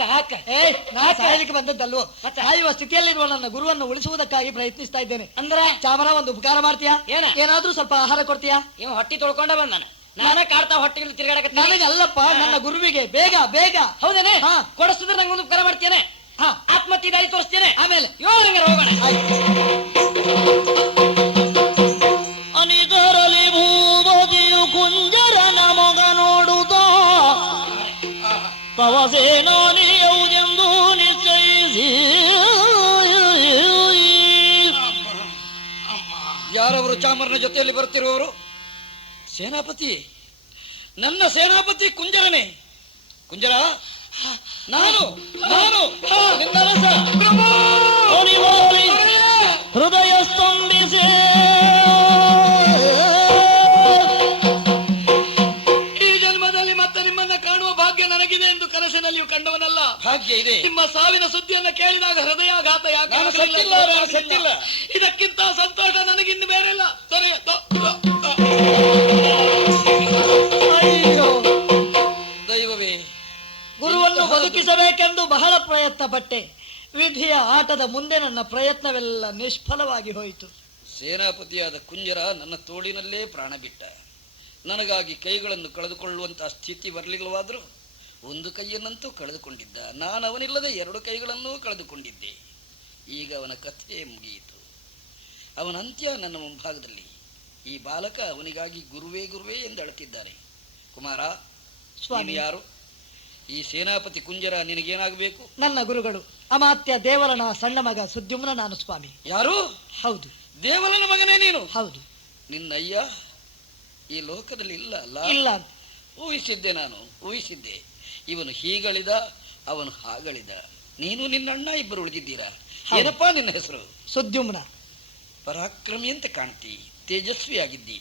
ನಾನು ಸಾಯಲಿಕ್ಕೆ ಬಂದದ್ದಲ್ವೋ, ಸಾಯುವ ಸ್ಥಿತಿಯಲ್ಲಿರುವ ನನ್ನ ಗುರುವನ್ನು ಉಳಿಸುವುದಕ್ಕಾಗಿ ಪ್ರಯತ್ನಿಸ್ತಾ ಇದ್ದೇನೆ. ಅಂದ್ರೆ ಚಾಮರ, ಒಂದು ಉಪಕಾರ ಮಾಡ್ತೀಯಾ? ಏನ? ಏನಾದ್ರೂ ಸ್ವಲ್ಪ ಆಹಾರ ಕೊಡ್ತೀಯಾ? ಇವ್ ಹೊಟ್ಟಿ ತೊಳ್ಕೊಂಡ ಬಂದಾನ. ನಾನೇ ಕಾಡ್ತಾ ಹೊಟ್ಟಿಗೆ ತಿರ್ಗಾಡಕ. ನನಗೆ ಅಲ್ಲಪ್ಪ, ನನ್ನ ಗುರುವಿಗೆ. ಬೇಗ ಬೇಗ. ಹೌದೇನೆ? ಕೊಡಿಸಿದ್ರೆ ನಂಗೆ ಒಂದು ಉಪಕಾರ ಮಾಡ್ತೇನೆ. ಆತ್ಮಹತ್ಯೆ ದಾರಿ ತೋರಿಸ್ತೇನೆ. ಆಮೇಲೆ ಯೋಗರಂಗ ಹೋಗೋಣ. ಅನಿತರಲಿ ಭೂಪತಿಯು ಕುಂಜರನ ಮೊಗ ನೋಡುತ್ತ ತವಸೇನಾನಿಯೌದೆಂದು ನಿಶ್ಚಯಿಸಿ. ಯಾರವರು ಚಾಮರನ ಜೊತೆಯಲ್ಲಿ ಬರುತ್ತಿರುವವರು? ಸೇನಾಪತಿ, ನನ್ನ ಸೇನಾಪತಿ ಕುಂಜರನೇ. ಕುಂಜರ, ನಾನು ನಿನ್ನ ಅರಸ. ಹೃದಯ ಸ್ತಂಭಿಸಿ ಈ ಜನ್ಮದಲ್ಲಿ ಮತ್ತೆ ನಿಮ್ಮನ್ನ ಕಾಣುವ ಭಾಗ್ಯ ನನಗಿದೆ ಎಂದು ಕನಸಿನಲ್ಲಿಯೂ ಕಂಡವನಲ್ಲ. ಭಾಗ್ಯ ಇದೆ. ನಿಮ್ಮ ಸಾವಿನ ಸುದ್ದಿ ಸುದ್ದಿಯನ್ನ ಕೇಳಿದಾಗ ಹೃದಯಾಘಾತ ಯಾಕೆ ನಾನು ಆಗಲಿಲ್ಲ? ಸತ್ತಿಲ್ಲ, ನಾನು ಸತ್ತಿಲ್ಲ. ಇದಕ್ಕಿಂತ ಸಂತೋಷ ನನಗಿನ್ನು ಬೇರೆಲ್ಲ. ಸರಿ ಅಯ್ಯೋ, ದೈವವೇ, ಗುರುವನ್ನು ಬದುಕಿಸಬೇಕೆಂದು ಬಹಳ ಪ್ರಯತ್ನ ಪಟ್ಟೆ. ವಿಧಿಯ ಆಟದ ಮುಂದೆ ನನ್ನ ಪ್ರಯತ್ನವೆಲ್ಲ ನಿಷ್ಫಲವಾಗಿ ಹೋಯಿತು. ಸೇನಾಪತಿಯಾದ ಕುಂಜರ ನನ್ನ ತೋಳಿನಲ್ಲೇ ಪ್ರಾಣ ಬಿಟ್ಟ. ನನಗಾಗಿ ಕೈಗಳನ್ನು ಕಳೆದುಕೊಳ್ಳುವಂತಹ ಸ್ಥಿತಿ ಬರಲಿಲ್ಲವಾದರೂ ಒಂದು ಕೈಯನ್ನಂತೂ ಕಳೆದುಕೊಂಡಿದ್ದ. ನಾನು ಅವನಿಲ್ಲದೆ 2 ಕೈಗಳನ್ನೂ ಕಳೆದುಕೊಂಡಿದ್ದೆ. ಈಗ ಅವನ ಕಥೆ ಮುಗಿಯಿತು. ಅವನ ಅಂತ್ಯ ನನ್ನ ಮುಂಭಾಗದಲ್ಲಿ. ಈ ಬಾಲಕ ಅವನಿಗಾಗಿ ಗುರುವೇ ಗುರುವೇ ಎಂದು ಅಳುತ್ತಿದ್ದಾನೆ. ಕುಮಾರ, ಸ್ವಾಮಿ ಯಾರು? ಈ ಸೇನಾಪತಿ ಕುಂಜರ ನಿನಗೇನಾಗಬೇಕು? ನನ್ನ ಗುರುಗಳು ಅಮಾತ್ಯ ದೇವರನ ಸಣ್ಣ ಮಗ ಸುದ್ಯುಮ್ನ ನಾನು ಸ್ವಾಮಿ. ಯಾರು? ಹೌದು ದೇವಲನ ಮಗನೇ ನೀನು? ಹೌದು. ನಿನ್ನಯ್ಯ ಈ ಲೋಕದಲ್ಲಿ ಇಲ್ಲ ಅಲ್ಲ? ಇಲ್ಲ. ಊಹಿಸಿದ್ದೆ, ನಾನು ಊಹಿಸಿದ್ದೆ. ಇವನು ಹೀಗಳಿದ, ಅವನು ಹಾಗಳಿದ. ನೀನು ನಿನ್ನ ಅಣ್ಣ ಇಬ್ಬರು ಉಳಿದಿದ್ದೀರಾ. ಏನಪ್ಪಾ ನಿನ್ನ ಹೆಸರು? ಸುದ್ಯುಮ್ನ. ಪರಾಕ್ರಮಿ ಅಂತ ಕಾಣ್ತಿ, ತೇಜಸ್ವಿ ಆಗಿದ್ದಿ.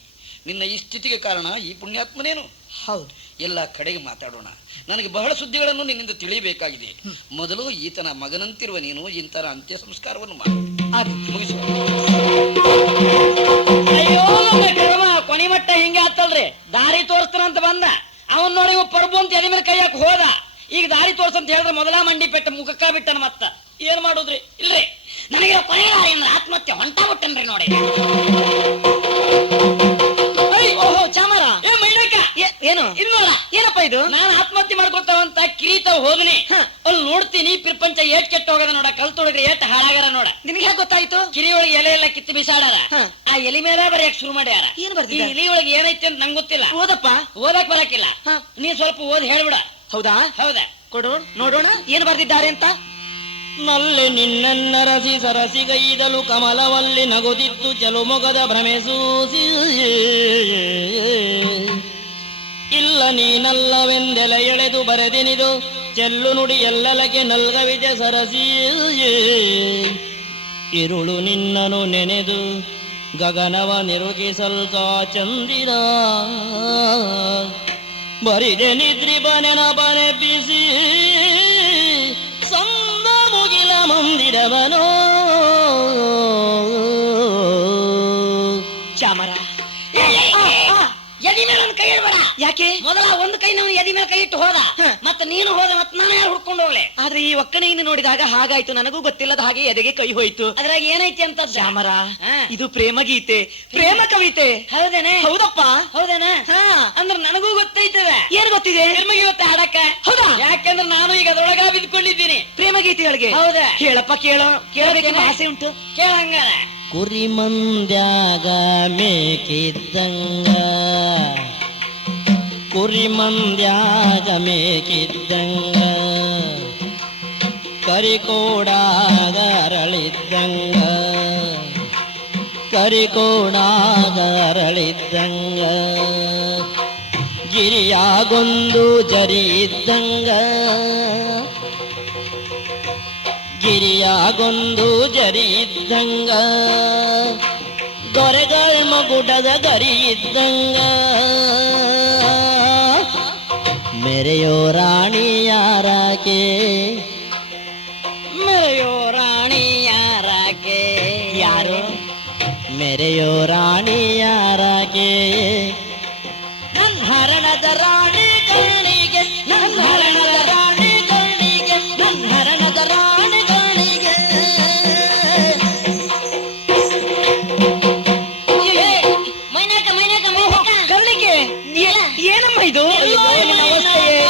ನಿನ್ನ ಈ ಸ್ಥಿತಿಗೆ ಕಾರಣ ಈ ಪುಣ್ಯಾತ್ಮನೇನು? ಹೌದು. ಎಲ್ಲ ಕಡೆಗೆ ಮಾತಾಡೋಣ. ನನಗೆ ಬಹಳ ಸುದ್ದಿಗಳನ್ನು ನಿನ್ನಿಂದ ತಿಳಿಯಬೇಕಾಗಿದೆ. ಮೊದಲು ಈತನ ಮಗನಂತಿರುವ ನೀನು ಇಂತರ ಅಂತ್ಯ ಸಂಸ್ಕಾರವನ್ನು ಮಾಡಿ ಮುಗಿಸುವ. ಅಯ್ಯೋ ನನ್ನ ಕರ್ಮ, ಕೊನೆ ಮಟ್ಟ ಹಿಂಗೆ ಆತಲ್ರಿ. ದಾರಿ ತೋರಿಸ್ತಾನಂತ ಬಂದ, ಅವನ್ ನೋಡಿ ಪ್ರಭು ಅಂತ ಎದೆ ಮೇಲೆ ಕೈ ಹಾಕಿ ಹೋದ. ಈಗ ದಾರಿ ತೋರ್ಸಂತ ಹೇಳಿದ್ರೆ ಮೊದಲ ಮಂಡಿ ಪೆಟ್ಟ ಮುಖಕ್ಕ ಬಿಟ್ಟನ. ಮತ್ತ ಏನ್ ಮಾಡುದ್ರಿ? ಇಲ್ರಿ, ನನಗೆ ಕೊನೆ ದಾರಿ ಅಂದ್ರೆ ಆತ್ಮಹತ್ಯೆ ಹೊಂಟ ಬಿಟ್ಟನ್ರಿ ನೋಡಿ. ಓಹೋ ಚಾಮರ, ಏ ಮೈನಕ, ಏನು ಇನ್ನಲ್ಲ? ಏನಪ್ಪ ಇದು? ನಾನು ಆತ್ಮಹತ್ಯೆ ಮಾಡ್ಕೊತಾವಂತ ಕಿರೀತ ಹೋದನೆ. ಅಲ್ಲಿ ನೋಡ್ತೀನಿ ಪ್ರಪಂಚ ಏಟ್ ಕೆಟ್ಟ ಹೋಗದ ನೋಡ. ಕಲ್ತೊಳಗ್ರೆ ಏಟ್ ಹಾಳಾಗಾರ ನೋಡ. ನಿನಗೆ ಹೇಗೆ ಗೊತ್ತಾಯ್ತು? ಕಿರಿ ಒಳಗೆ ಎಲೆ ಎಲ್ಲ ಕಿತ್ತು ಬಿಸಾಡಾರ. ಆ ಎಲಿ ಮೇಲೆ ಬರೆಯಕ್ ಶುರು ಮಾಡ್ಯಾರ. ಏನ್ ಈ ಬರ್ತಿದೆ? ಎಲಿ ಒಳಗೆ ಏನೈತೆ ಅಂತ ನಂಗೆ ಗೊತ್ತಿಲ್ಲ. ಓದಪ್ಪ. ಓದಕ್ ಬರಕಿಲ್ಲ. ನೀ ಸ್ವಲ್ಪ ಓದ್ ಹೇಳ್ಬಿಡ. ಹೌದಾ? ಹೌದಾ? ಕೊಡು ನೋಡೋಣ ಏನ್ ಬರ್ದಿದ್ದಾರೆ ಅಂತ. ನಲ್ಲೆ ನಿನ್ನರಸಿ ಸರಸಿಗೈದಲು ಕಮಲವಲ್ಲಿ ನಗುದಿತ್ತು ಚಲುಮೊಗದ ಭ್ರಮೆಸೂಸಿ. ಇಲ್ಲ ನೀನಲ್ಲವೆಂದೆಲ ಎಳೆದು ಬರೆದಿನಿದು ಚೆಲ್ಲು ನುಡಿ ಎಲ್ಲಲಗೆ ನಲ್ಗವಿದೆ ಸರಸಿ. ಇರುಳು ನಿನ್ನನು ನೆನೆದು ಗಗನವ ನಿರುಗಿಸಲ್ಕ ಚಂದಿರ. ಬರಿದೆ ನಿದ್ರಿ ಬನೆನ ಬನೆ ಬಿಸಿ ಸಂದ ಮುಗಿಲ ಮಂದಿರವನೋ. ಚಾಮರ, ಎದಿ ಮೇಲೆ ಕೈ ಇಡಬೇಡ. ಯಾಕೆ? ಮೊದಲ ಒಂದು ಕೈ ನಾವು ಎದಿ ಮೇಲೆ ಕೈ ಇಟ್ಟು ಹೋದ, ಮತ್ತೆ ನೀನು ಹೋದ, ಮತ್ತೆ ನಾನು ಯಾರು ಹುಡ್ಕೊಂಡು ಹೋಗ್ಲೆ? ಆದ್ರೆ ಈ ಒಕ್ಕಣೆಯನ್ನು ನೋಡಿದಾಗ ಹಾಗಾಯ್ತು. ನನಗೂ ಗೊತ್ತಿಲ್ಲದ ಹಾಗೆ ಎದೆಗೆ ಕೈ ಹೋಯ್ತು. ಅದ್ರಾಗ ಏನೈತಿ ಅಂತ? ಚಾಮರ, ಹಾ. ಇದು ಪ್ರೇಮ ಗೀತೆ, ಪ್ರೇಮ ಕವಿತೆ. ಹೌದೇನೆ? ಹೌದಪ್ಪ. ಹೌದೇನ? ಅಂದ್ರೆ ನನಗೂ ಗೊತ್ತೈತದ. ಏನ್ ಗೊತ್ತಿದೆ? ಪ್ರೇಮಗೆ ಗೊತ್ತ ಹಾಡಕ್ಕ? ಹೌದಾ? ಯಾಕಂದ್ರೆ ನಾನು ಈಗ ಅದರೊಳಗ ಬಿದ್ಕೊಂಡಿದ್ದೀನಿ ಪ್ರೇಮ ಗೀತೆಗಳಿಗೆ. ಹೌದಾ? ಹೇಳಪ್ಪ, ಕೇಳೋ. ಕೇಳಬೇಕೆಂಬ ಕೇಳ್ತೇನೆ. ಆಸೆ ಉಂಟು. ಕೇಳಂಗಾರ. ಕುರಿ ಮಂದ್ಯಾಗ ಮೇಕಿದ್ದಂಗ, ಕುರಿ ಮಂದ್ಯಾಗ ಮೇಕಿದ್ದಂಗ, ಕರಿಕೋಡಾಗ ಅರಳಿದ್ದಂಗ, ಕರಿಕೋಡಾಗ ಅರಳಿದ್ದಂಗ, ಗಿರಿಯಾಗೊಂದು ಜರಿ ಇದ್ದಂಗ, ಗಿರಿಯಾಗೊಂದು ಜರಿ ಇದ್ದಂಗ, ದೊರೆಗಳ ಮಗುಡದ ಗರಿ ಇದ್ದಂಗ, ಮೆರೆಯೋ ರಾಣಿ ಯಾರಾಕೆ, ಮೆರೆಯೋ ರಾಣಿ ಯಾರಾಕೆ? ಯಾರು? ಮೆರೆಯೋ ರಾಣಿ ಯಾರಾಕೆ, ನನ್ನ ಹರಣದ ರಾಣಿ ಕಣ್ಣಿಗೆ, ನನ್ನ ಹರಣದ ರಾಣಿ ಕಣ್ಣಿಗೆ, ನನ್ನ ಹರಣದ ರಾಣಿ ಕಣ್ಣಿಗೆ. ಮೈನಾಕ ಮೈನಾಕ ಮೈನಾಕ ಕರ್ಣಿಕೆ, ಏನಮ್ಮ ಇದು? ಅಯ್ಯೋ, ನಿನ್ನ ಅವಸ್ಥೆಯೇ.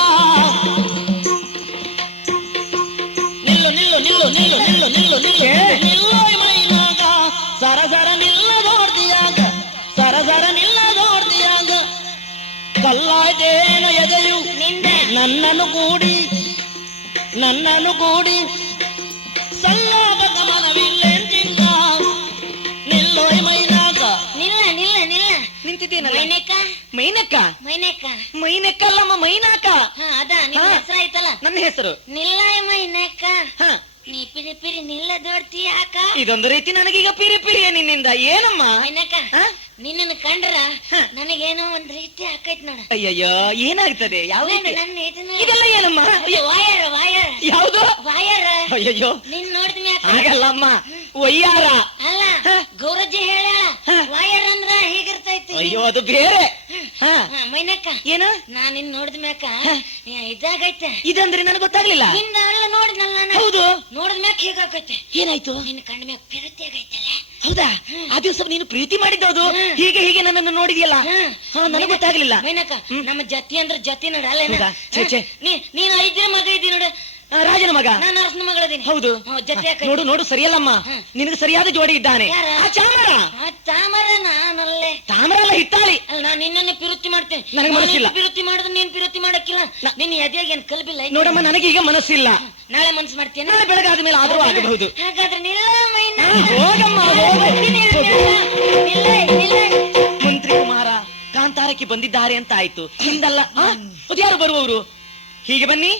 ನಿಲ್ಲು ನಿಲ್ಲು ನಿಲ್ಲು ನಿಲ್ಲು ನಿಲ್ಲು ನಿಲ್ಲು ನಿಲ್ಲು ನಿಲ್ಲೋ ಮೈನಾಗ, ಸರ ಸರ ನಿಲ್ಲದೋಡ್ದಿಯಾಗ, ಸರ ಸರ ನಿಲ್ಲದೋಡ್ದಿಯಾಗ, ಕಲ್ಲಾಯ್ದೇನ ಎದೆಯು ನನ್ನನ್ನು ಕೂಡಿ ಸಲ್ಲಾದ ಗಮನವಿಲ್ಲೆಂತಿಲ್ಲ. ನಿಲ್ಲೋಯ್ ಮೈನಾಗ. ನಿಲ್ಲ ನಿಲ್ಲ ನಿಲ್ಲ. ನಿಂತಿದ್ದೀನಲ್ಲ. ಮೈನೇಕ ಮೈನಕ್ಕ. ಮೈನೇಕ. ಮೈನಕ್ಕಲ್ಲಮ್ಮ, ಮೈನಾಕ. ಅದ ನಿನ್ನ ಹೆಸರು ಐತಲ್ಲ. ನನ್ನ ಹೆಸರು. ನಿಲ್ಲ ಮೈನೇಕ. ಹ, ನೀ ಪಿರಿ ಪಿರಿ ನಿಲ್ಲ ದೊಡ್ತಿ ಯಾಕ? ಇದೊಂದು ರೀತಿ ನನಗೀಗ ಪಿರಿ ಪಿರಿಯ ನಿನ್ನಿಂದ. ಏನಮ್ಮ? ಮೈನೇಕ ಹ? ನಿನ್ನನ್ನು ಕಂಡ್ರ ನನಗೇನೋ ಒಂದ್ ರೀತಿ ಆಕೈತ್ ನೋಡ. ಅಯ್ಯಯ್ಯೋ ಏನಾಗ್ತದೆ? ಯಾವ ನನ್ನ ಇದೆಲ್ಲ ಏನಮ್ಮ? ವಾಯರ್ ವಾಯರ್ ಯಾವುದು ವಾಯರ್ ಅಯ್ಯಯ್ಯೋ ನಿನ್ ನೋಡಿದ ಮ್ಯಾಕ ಹಾಗಲ್ಲಮ್ಮ, ಒಯ್ಯಾರ. ಅಲ್ಲ ಗೌರಜ್ಜಿ ಹೇಳ ವಾಯರ್ ಅಂದ್ರ ಹೀಗಿರ್ತೈತಿ. ಅಯ್ಯೋ ಅದು ಬೇರೆ. ಮೈನಕ್ಕ ಏನು? ನಾನ್ ನಿನ್ ನೋಡಿದ ಮ್ಯಾಕ ಇದಾಗೈತೆ. ಇದಂದ್ರೆ ನನಗೆ ಗೊತ್ತಾಗ್ಲಿಲ್ಲ. ನಿನ್ನ ಅಲ್ಲ ನೋಡಿದ್ನಲ್ಲ ನಾನು. ಹೌದು. ನೋಡಿದ ಮ್ಯಾಕ ಹೀಗಾಕೈತೆ. ಏನಾಯ್ತು? ನಿನ್ನ ಕಣ್ಣ ಮ್ಯಾಕ ಪ್ರೀತಿ ಆಗೈತಲ್ಲ. ಹೌದಾ? ಆ ದಿವಸ ನೀನು ಪ್ರೀತಿ ಮಾಡಿದ್ದೌದು. ಹೀಗೆ ಹೀಗೆ ನನ್ನನ್ನು ನೋಡಿದ್ಯಲ್ಲ. ನನಗೆ ಗೊತ್ತಾಗ್ಲಿಲ್ಲ. ಮೈನಕ್ಕ ನಮ್ಮ ಜತಿ ಅಂದ್ರ ಜತಿ ನೋಡ ಅಲ್ಲ. ಹೌದಾ? ಛೇ, ಛೇ. ನೀನು ಐದ್ರ ಮಗ ಇದ್ದಿ ನೋಡ. ರಾಜನ ಮಗ. ನಾನು ಅರಸನ ಮಗಳದೀನಿ. ಹೌದು. ಜತಿ ನೋಡು ನೋಡು, ಸರಿಯಲ್ಲಮ್ಮ. ನಿನಗೆ ಸರಿಯಾದ ಜೋಡಿ ಇದ್ದಾನೆ. ಯಾರ? ಆ ಚಾಮರ. ತಾಮರ ನಾನಲ್ಲೇ. ತಾಮರ ಅಲ್ಲ, ಹಿತ್ತಾಳಿ. ಅಲ್ಲ ನಾನು ನಿನ್ನನ್ನು ಪಿರುತ್ತಿ ಮಾಡ್ತೇನೆ. ನನಗೆ ಮನಸ್ಸಿಲ್ಲ. ಪಿರುತ್ತಿ ಮಾಡಿದ್ರೆ ನೀನ್ ಪಿರುತ್ತಿ ಮಾಡಕ್ಕಿಲ್ಲ. ನಿನ್ನ ಎದೆಯಾಗ ಏನ್ ಕಲ್ಬಿಲ್ಲ. ನೋಡಮ್ಮ, ನನಗೀಗ ಮನಸ್ಸಿಲ್ಲ. ನಾಳೆ ಮನ್ಸು ಮಾಡ್ತೇನೆ. ನಾಳೆ ಬೆಳಗಾದ ಮೇಲೆ ಆದ್ರೂ ಆಗಬಹುದು. ಹಾಗಾದ್ರೆ ನಿಲ್ಲ ಮೈನ. ಹೋಗಮ್ಮ, ನಿಲ್ಲ. ಮಂತ್ರಿ ಕುಮಾರ ಕಾಂತಾರಕ್ಕೆ ಬಂದಿದ್ದಾರೆ ಅಂತ ಆಯ್ತು. ಹಿಂದಲ್ಲ ಅದ್ಯಾರು ಬರುವವರು? ಹೀಗೆ ಬನ್ನಿ.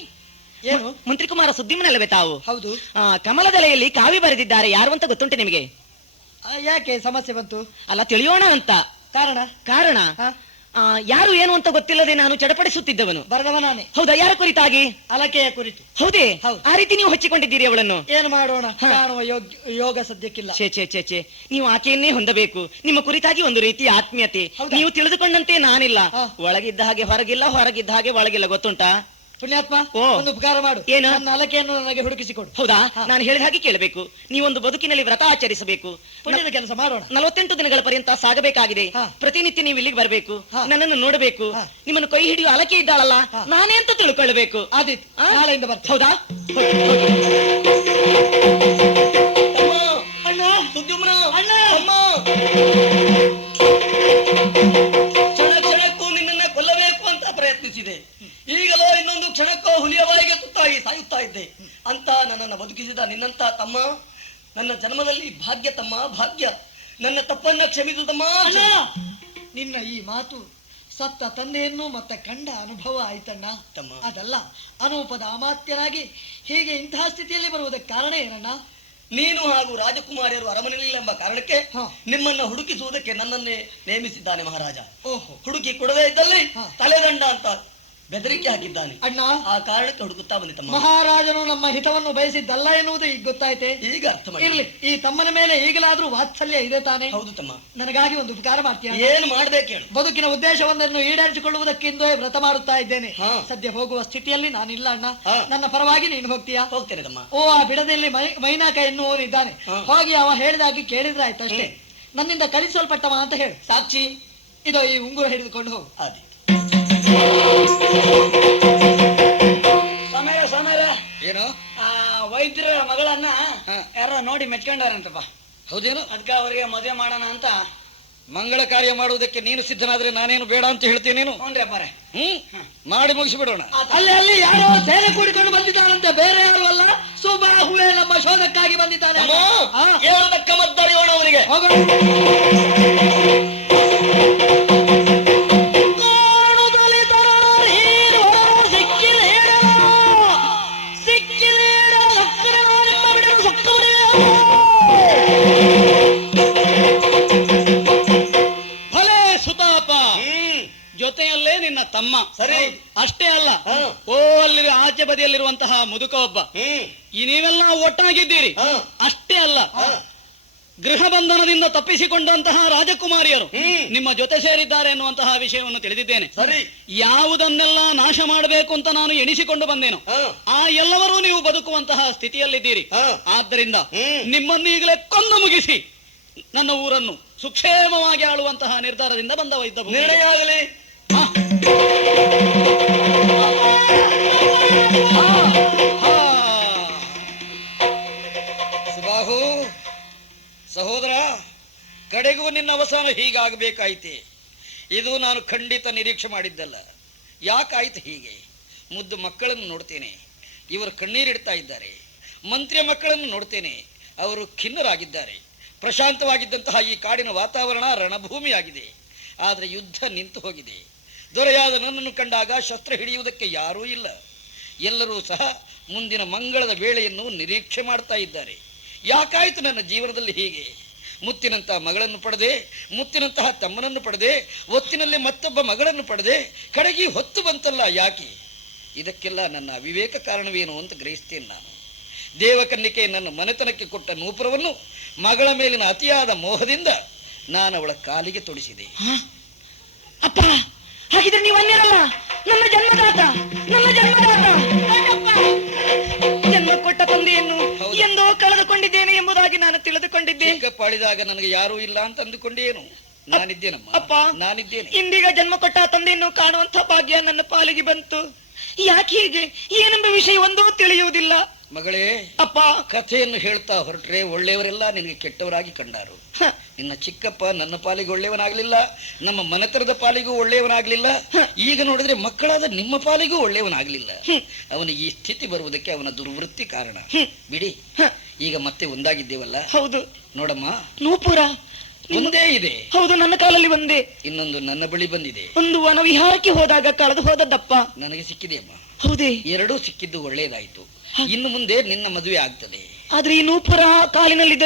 ಏನು? ಮಂತ್ರಿ ಕುಮಾರ ಸುದ್ದಿಮನಲ್ಲವೇ ತಾವು? ಹೌದು. ಕಮಲದಲೆಯಲ್ಲಿ ಕಾವಿ ಬರೆದಿದ್ದಾರೆ. ಯಾರು ಅಂತ ಗೊತ್ತುಂಟೆ ನಿಮಗೆ? ಯಾಕೆ ಸಮಸ್ಯೆ ಬಂತು? ಅಲ್ಲ, ತಿಳಿಯೋಣ ಅಂತ. ಕಾರಣ? ಕಾರಣ ಯಾರು ಏನು ಅಂತ ಗೊತ್ತಿಲ್ಲದೆ ನಾನು ಚಡಪಡಿಸುತ್ತಿದ್ದವನು. ಬರೆದವ ನಾನೇ. ಹೌದಾ? ಯಾರ ಕುರಿತಾಗಿ? ಅಲಕೆಯ ಕುರಿತು. ಹೌದೇ? ಹೌದು. ಆ ರೀತಿ ನೀವು ಹಚ್ಚಿಕೊಂಡಿದ್ದೀರಿ ಅವಳನ್ನು. ಏನು ಮಾಡೋಣ, ಕಾಣುವ ಯೋಗ ಸದ್ಯಕ್ಕಿಲ್ಲ. ಛೇ ಛೇ ಛೇ ಛೇ, ನೀವು ಆಕೆಯನ್ನೇ ಹೊಂದಬೇಕು. ನಿಮ್ಮ ಕುರಿತಾಗಿ ಒಂದು ರೀತಿ ಆತ್ಮೀಯತೆ. ಹೌದಾ? ನೀವು ತಿಳಿದುಕೊಂಡಂತೆ ನಾನಿಲ್ಲ. ಒಳಗಿದ್ದ ಹಾಗೆ ಹೊರಗಿಲ್ಲ, ಹೊರಗಿದ್ದ ಹಾಗೆ ಒಳಗಿಲ್ಲ. ಗೊತ್ತುಂಟಾ? ಪುಣ್ಯಾತ್ಮ, ಓ. ಒಂದು ಉಪಕಾರ ಮಾಡು. ಏನು? ನನ್ನ ಅಲಕೆಯನ್ನು ನನಗೆ ಹುಡುಕಿಸಿಕೊಡು. ಹೌದಾ? ನಾನು ಹೇಳಿದ ಹಾಗೆ ಕೇಳಬೇಕು. ನೀವೊಂದು ಬದುಕಿನಲ್ಲಿ ವ್ರತ ಆಚರಿಸಬೇಕು. ಪುಣ್ಯದ ಕೆಲಸ ಮಾಡೋಣ. 48 ದಿನಗಳ ಪರ್ಯಂತ ಸಾಗಬೇಕಾಗಿದೆ. ಪ್ರತಿನಿತ್ಯ ನೀವು ಇಲ್ಲಿಗೆ ಬರಬೇಕು, ನನ್ನನ್ನು ನೋಡಬೇಕು. ನಿಮ್ಮನ್ನು ಕೈ ಹಿಡಿಯುವ ಅಲಕೆ ಇದ್ದಾಳಲ್ಲ, ನಾನೇ ಅಂತ ತಿಳ್ಕೊಳ್ಬೇಕು. ಆದಿತ್ತು, ನಾಳೆಯಿಂದ ಬರ್ತೇನೆ. ಹೌದಾ? ಅಣ್ಣ, ಅಣ್ಣ. ಕ್ಷಣ ಕ್ಷಣಕ್ಕೂ ನಿನ್ನನ್ನ ಕೊಲ್ಲಬೇಕು ಅಂತ ಪ್ರಯತ್ನಿಸಿದೆ. ಈಗಲೋ ಇನ್ನೊಂದು ಕ್ಷಣಕ್ಕೋ ಹುಲಿಯ ಬಾಯಿಗೆ ತುತ್ತಾಗಿ ಸಾಯುತ್ತಾ ಇದ್ದೆ ಅಂತ ನನ್ನನ್ನು ಬದುಕಿಸಿದ ನಿನ್ನಂತ ತಮ್ಮ ನನ್ನ ಜನ್ಮದಲ್ಲಿ ಭಾಗ್ಯ ತಮ್ಮ, ಭಾಗ್ಯ. ನನ್ನ ತಪ್ಪನ್ನ ಕ್ಷಮಿಸು ತಮ್ಮ. ಅಣ್ಣ, ನಿನ್ನ ಈ ಮಾತು ಸತ್ತ ತಂದೆಯನ್ನು ಮತ್ತೆ ಕಂಡ ಅನುಭವ ಆಯ್ತಣ್ಣ. ತಮ್ಮ. ಅದಲ್ಲ, ಅನೂಪದ ಅಮಾತ್ಯನಾಗಿ ಹೀಗೆ ಇಂತಹ ಸ್ಥಿತಿಯಲ್ಲಿ ಬರುವುದಕ್ಕೆ ಕಾರಣ ಏನಣ್ಣ? ನೀನು ಹಾಗೂ ರಾಜಕುಮಾರಿಯರು ಅರಮನೆಯಲ್ಲಿ ಎಂಬ ಕಾರಣಕ್ಕೆ ಹ. ನಿಮ್ಮನ್ನ ಹುಡುಕಿಸುವುದಕ್ಕೆ ನನ್ನನ್ನೇ ನೇಮಿಸಿದ್ದಾನೆ ಮಹಾರಾಜ. ಓಹೋ. ಹುಡುಕಿ ಕೊಡದೇ ಇದ್ದಲ್ಲಿ ಹ. ತಲೆದಂಡ ಅಂತ ಬೆದರಿಕೆ ಹಾಕಿದ್ದಾನೆ. ಅಣ್ಣ, ಆ ಕಾರಣಕ್ಕೆ ಹುಡುಕುತ್ತಾ ಬಂದೆ ತಮ್ಮ. ಮಹಾರಾಜನು ನಮ್ಮ ಹಿತವನ್ನು ಬಯಸಿದ್ದಲ್ಲ ಎನ್ನುವುದು ಈಗ ಗೊತ್ತಾಯ್ತೆ. ಈಗ ಅರ್ಥ ಮಾಡಿ. ಇರ್ಲಿ, ಈ ತಮ್ಮನ ಮೇಲೆ ಈಗಲಾದ್ರೂ ವಾತ್ಸಲ್ಯ ಇದೆ ತಾನೆ? ಹೌದು ತಮ್ಮ. ನನಗಾಗಿ ಒಂದು ಉಪಕಾರ ಮಾಡ್ತೀಯ? ಏನು ಮಾಡ್ಬೇಕು ಹೇಳು? ಬದುಕಿನ ಉದ್ದೇಶವೊಂದನ್ನು ಈಡೇರಿಸಿಕೊಳ್ಳುವುದಕ್ಕಿಂತ ವ್ರತ ಮಾಡುತ್ತಾ ಇದ್ದೇನೆ. ಹಾ. ಸದ್ಯ ಹೋಗುವ ಸ್ಥಿತಿಯಲ್ಲಿ ನಾನಿಲ್ಲ ಅಣ್ಣ. ಹಾ. ನನ್ನ ಪರವಾಗಿ ನೀನು ಹೋಗ್ತೀಯಾ? ಹೋಗ್ತೇನೆ ತಮ್ಮ. ಓ, ಆ ಬಿಡದಲ್ಲಿ ಮೈನಾಕ ಎನ್ನುವನಿದ್ದಾನೆ. ಹಾ. ಹೋಗಿ ಅವ ಹೇಳಿದಾಗಿ ಕೇಳಿದ್ರೆ ಆಯ್ತು ಅಷ್ಟೇ. ನನ್ನಿಂದ ಕಳಿಸಲ್ಪಟ್ಟವ ಅಂತ ಹೇಳಿ. ಸಾಕ್ಷಿ ಇದೋ ಈ ಉಂಗುರ ಹಿಡಿದುಕೊಂಡು ಹೋಗು. ಆದಿ. ಸಮಯ ಏನು? ವೈದ್ಯರ ಮಗಳನ್ನ ಯಾರ ನೋಡಿ ಮೆಚ್ಕೊಂಡಾರಂತಪ್ಪ. ಹೌದೇನು? ಅದಕ್ಕೆ ಅವರಿಗೆ ಮದುವೆ ಮಾಡೋಣ ಅಂತ. ಮಂಗಳ ಕಾರ್ಯ ಮಾಡುವುದಕ್ಕೆ ನೀನು ಸಿದ್ಧನಾದ್ರೆ ನಾನೇನು ಬೇಡ ಅಂತ ಹೇಳ್ತೇನೇನು? ಹ್ಞೂನ್ರಿ ಅಪ್ಪಾರೆ. ಮಾಡಿ ಮುಗಿಸಿಬಿಡೋಣ. ಅಲ್ಲಿ ಯಾರೋ ಸೇನೆ ಕೂಡಿಕೊಂಡು ಬಂದಿದ್ದಾನಂತೆ, ಬೇರೆ ಯಾರು ಅಲ್ಲ, ಸುಬಾಹುವೆ ನಮ್ಮ ಶೋಧಕ್ಕಾಗಿ ಬಂದಿದ್ದಾನೆ. ಹೇಳೋದಕ್ಕ ಮದ್ದರಿಯೋಣ ಅವನಿಗೆ. ಹೋಗೋಣ. ಜೊತೆಯಲ್ಲೇ ನಿನ್ನ ತಮ್ಮ. ಸರಿ. ಅಷ್ಟೇ ಅಲ್ಲ, ಓ ಅಲ್ಲಿ ಆಚೆ ಬದಿಯಲ್ಲಿರುವಂತಹ ಮುದುಕ ಒಬ್ಬ. ಈ ನೀವೆಲ್ಲ ಒಟ್ಟಾಗಿದ್ದೀರಿ. ಅಷ್ಟೇ ಅಲ್ಲ, ಗೃಹ ಬಂಧನದಿಂದ ತಪ್ಪಿಸಿಕೊಂಡಂತಹ ರಾಜಕುಮಾರಿಯರು ನಿಮ್ಮ ಜೊತೆ ಸೇರಿದ್ದಾರೆ ಎನ್ನುವಂತಹ ವಿಷಯವನ್ನು ತಿಳಿದಿದ್ದೇನೆ. ಸರಿ. ಯಾವುದನ್ನೆಲ್ಲ ನಾಶ ಮಾಡಬೇಕು ಅಂತ ನಾನು ಎಣಿಸಿಕೊಂಡು ಬಂದೇನು, ಆ ಎಲ್ಲವರೂ ನೀವು ಬದುಕುವಂತಹ ಸ್ಥಿತಿಯಲ್ಲಿದ್ದೀರಿ. ಆದ್ದರಿಂದ ನಿಮ್ಮನ್ನು ಈಗಲೇ ಕೊಂದು ಮುಗಿಸಿ ನನ್ನ ಊರನ್ನು ಸುಕ್ಷೇಮವಾಗಿ ಆಳುವಂತಹ ನಿರ್ಧಾರದಿಂದ ಬಂದವ ಇದ್ದ ನಿರ್ಣಯ ಆಗಲಿ. ಸುಬಾಹು ಸಹೋದರ, ಕಡೆಗೂ ನಿನ್ನ ಅವಸಾನ ಹೀಗಾಗಬೇಕಾಯ್ತೆ. ಇದು ನಾನು ಖಂಡಿತ ನಿರೀಕ್ಷೆ ಮಾಡಿದ್ದಲ್ಲ. ಯಾಕಾಯ್ತು ಹೀಗೆ? ಮುದ್ದು ಮಕ್ಕಳನ್ನು ನೋಡ್ತೇನೆ, ಇವರು ಕಣ್ಣೀರಿಡ್ತಾ ಇದ್ದಾರೆ. ಮಂತ್ರಿಯ ಮಕ್ಕಳನ್ನು ನೋಡ್ತೇನೆ, ಅವರು ಖಿನ್ನರಾಗಿದ್ದಾರೆ. ಪ್ರಶಾಂತವಾಗಿದ್ದಂತಹ ಈ ಕಾಡಿನ ವಾತಾವರಣ ರಣಭೂಮಿಯಾಗಿದೆ. ಆದರೆ ಯುದ್ಧ ನಿಂತು ಹೋಗಿದೆ. ದೊರೆಯಾದ ನನ್ನನ್ನು ಕಂಡಾಗ ಶಸ್ತ್ರ ಹಿಡಿಯುವುದಕ್ಕೆ ಯಾರೂ ಇಲ್ಲ. ಎಲ್ಲರೂ ಸಹ ಮುಂದಿನ ಮಂಗಳದ ವೇಳೆಯನ್ನು ನಿರೀಕ್ಷೆ ಮಾಡ್ತಾ ಇದ್ದಾರೆ. ಯಾಕಾಯ್ತು ನನ್ನ ಜೀವನದಲ್ಲಿ ಹೀಗೆ? ಮುತ್ತಿನಂತಹ ಮಗಳನ್ನು ಪಡೆದೆ, ಮುತ್ತಿನಂತಹ ತಮ್ಮನನ್ನು ಪಡೆದೆ, ಒತ್ತಿನಲ್ಲಿ ಮತ್ತೊಬ್ಬ ಮಗಳನ್ನು ಪಡೆದೆ, ಕಡೆಗೆ ಹೊತ್ತು ಬಂತಲ್ಲ ಯಾಕೆ? ಇದಕ್ಕೆಲ್ಲ ನನ್ನ ಅವಿವೇಕ ಕಾರಣವೇನು ಅಂತ ಗ್ರಹಿಸ್ತೇನೆ ನಾನು. ದೇವಕನ್ನಿಕೆ ನನ್ನ ಮನೆತನಕ್ಕೆ ಕೊಟ್ಟ ನೂಪುರವನ್ನು ಮಗಳ ಮೇಲಿನ ಅತಿಯಾದ ಮೋಹದಿಂದ ನಾನು ಅವಳ ಕಾಲಿಗೆ ತೊಡಿಸಿದೆ. ಅಪ್ಪ, ಹಾಗಿದ್ರೆ ನೀವು ಅನ್ಯರಲ್ಲ, ನನ್ನ ಜನ್ಮದಾತ, ನನ್ನ ಜನ್ಮದಾತ. ಜನ್ಮ ಕೊಟ್ಟ ತಂದೆಯನ್ನು ಎಂದೋ ಕಳೆದುಕೊಂಡಿದ್ದೇನೆ ಎಂಬುದಾಗಿ ನಾನು ತಿಳಿದುಕೊಂಡಿದ್ದೆ. ಚಿಕ್ಕಪ್ಪಾಳಿದಾಗ ನನಗೆ ಯಾರೂ ಇಲ್ಲ ಅಂತ ಅಂದುಕೊಂಡೇನು? ನಾನಿದ್ದೇನಮ್ಮ, ಅಪ್ಪ, ನಾನಿದ್ದೇನೆ. ಇಂದೀಗ ಜನ್ಮ ಕೊಟ್ಟ ತಂದೆಯನ್ನು ಕಾಣುವಂತ ಭಾಗ್ಯ ನನ್ನ ಪಾಲಿಗೆ ಬಂತು. ಯಾಕೆ ಹೀಗೆ ಏನೆಂಬ ವಿಷಯ ಒಂದೂ ತಿಳಿಯುವುದಿಲ್ಲ. ಮಗಳೇ, ಅಪ್ಪ, ಕಥೆಯನ್ನು ಹೇಳ್ತಾ ಹೊರಟ್ರೆ ಒಳ್ಳೆಯವರೆಲ್ಲ ನಿನಗೆ ಕೆಟ್ಟವರಾಗಿ ಕಂಡಾರು. ನಿನ್ನ ಚಿಕ್ಕಪ್ಪ ನನ್ನ ಪಾಲಿಗೆ ಒಳ್ಳೆಯವನಾಗ್ಲಿಲ್ಲ, ನಮ್ಮ ಮನೆತನದ ಪಾಲಿಗೂ ಒಳ್ಳೆಯವನಾಗ್ಲಿಲ್ಲ, ಈಗ ನೋಡಿದ್ರೆ ಮಕ್ಕಳಾದ ನಿಮ್ಮ ಪಾಲಿಗೂ ಒಳ್ಳೆಯವನಾಗ್ಲಿಲ್ಲ. ಅವನಿಗೆ ಈ ಸ್ಥಿತಿ ಬರುವುದಕ್ಕೆ ಅವನ ದುರ್ವೃತ್ತಿ ಕಾರಣ. ಬಿಡಿ, ಈಗ ಮತ್ತೆ ಒಂದಾಗಿದ್ದೇವಲ್ಲ. ಹೌದು ನೋಡಮ್ಮ, ನೂಪುರ ಒಂದೇ ಇದೆ. ಹೌದು, ನನ್ನ ಕಾಲಲ್ಲಿ ಒಂದೇ. ಇನ್ನೊಂದು ನನ್ನ ಬಳಿ ಬಂದಿದೆ. ಒಂದು ವನವಿಹಾರಕ್ಕೆ ಹೋದಾಗ ಕಳೆದು ಹೋದದ್ದಪ್ಪ. ನನಗೆ ಸಿಕ್ಕಿದೆಯಮ್ಮ. ಹೌದೇ? ಎರಡೂ ಸಿಕ್ಕಿದ್ದು ಒಳ್ಳೆಯದಾಯ್ತು. ಇನ್ನು ಮುಂದೆ ನಿನ್ನ ಮದುವೆ ಆಗ್ತದೆ. ಆದ್ರೆ ಈ ನೂಪುರ ಕಾಲಿನಲ್ಲಿ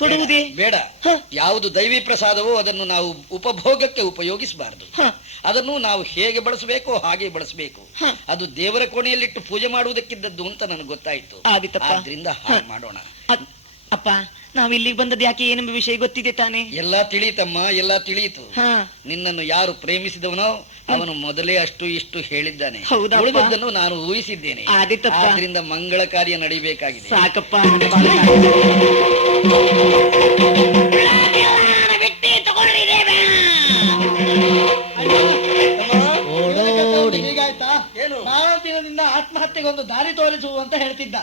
ತೊಡುವುದೇ ಬೇಡ. ಯಾವುದು ದೈವಿ ಪ್ರಸಾದವೋ ಅದನ್ನು ನಾವು ಉಪಭೋಗಕ್ಕೆ ಉಪಯೋಗಿಸಬಾರದು. ಅದನ್ನು ನಾವು ಹೇಗೆ ಬಳಸಬೇಕೋ ಹಾಗೆ ಬಳಸಬೇಕು. ಅದು ದೇವರ ಕೋಣೆಯಲ್ಲಿಟ್ಟು ಪೂಜೆ ಮಾಡುವುದಕ್ಕಿದ್ದದ್ದು ಅಂತ ನನಗೆ ಗೊತ್ತಾಯ್ತು. ಆದ್ರಿಂದ ಹಾಗೆ ಮಾಡೋಣ. ಅಪ್ಪ, ನಾವ್ ಇಲ್ಲಿಗೆ ಬಂದದ್ದು ಯಾಕೆ ಏನೆಂಬ ವಿಷಯ ಗೊತ್ತಿದೆ ತಾನೆ? ಎಲ್ಲಾ ತಿಳಿಯಿತಮ್ಮ, ಎಲ್ಲಾ ತಿಳಿಯಿತು. ನಿನ್ನನ್ನು ಯಾರು ಪ್ರೇಮಿಸಿದವನೋ ಅವನು ಮೊದಲೇ ಅಷ್ಟು ಇಷ್ಟು ಹೇಳಿದ್ದಾನೆ. ಉಳಿದದ್ದನ್ನು ನಾನು ಊಹಿಸಿದ್ದೇನೆ. ಆದ್ರಿಂದ ಮಂಗಳ ಕಾರ್ಯ ನಡೀಬೇಕಾಗಿದೆ. ಸಾಕಪ್ಪ. ಹೀಗಾಯ್ತಾ? ನಾಲ್ಕು ದಿನದಿಂದ ಆತ್ಮಹತ್ಯೆಗೆ ಒಂದು ದಾರಿ ತೋರಿಸುವ ಅಂತ ಹೇಳ್ತಿದ್ದ.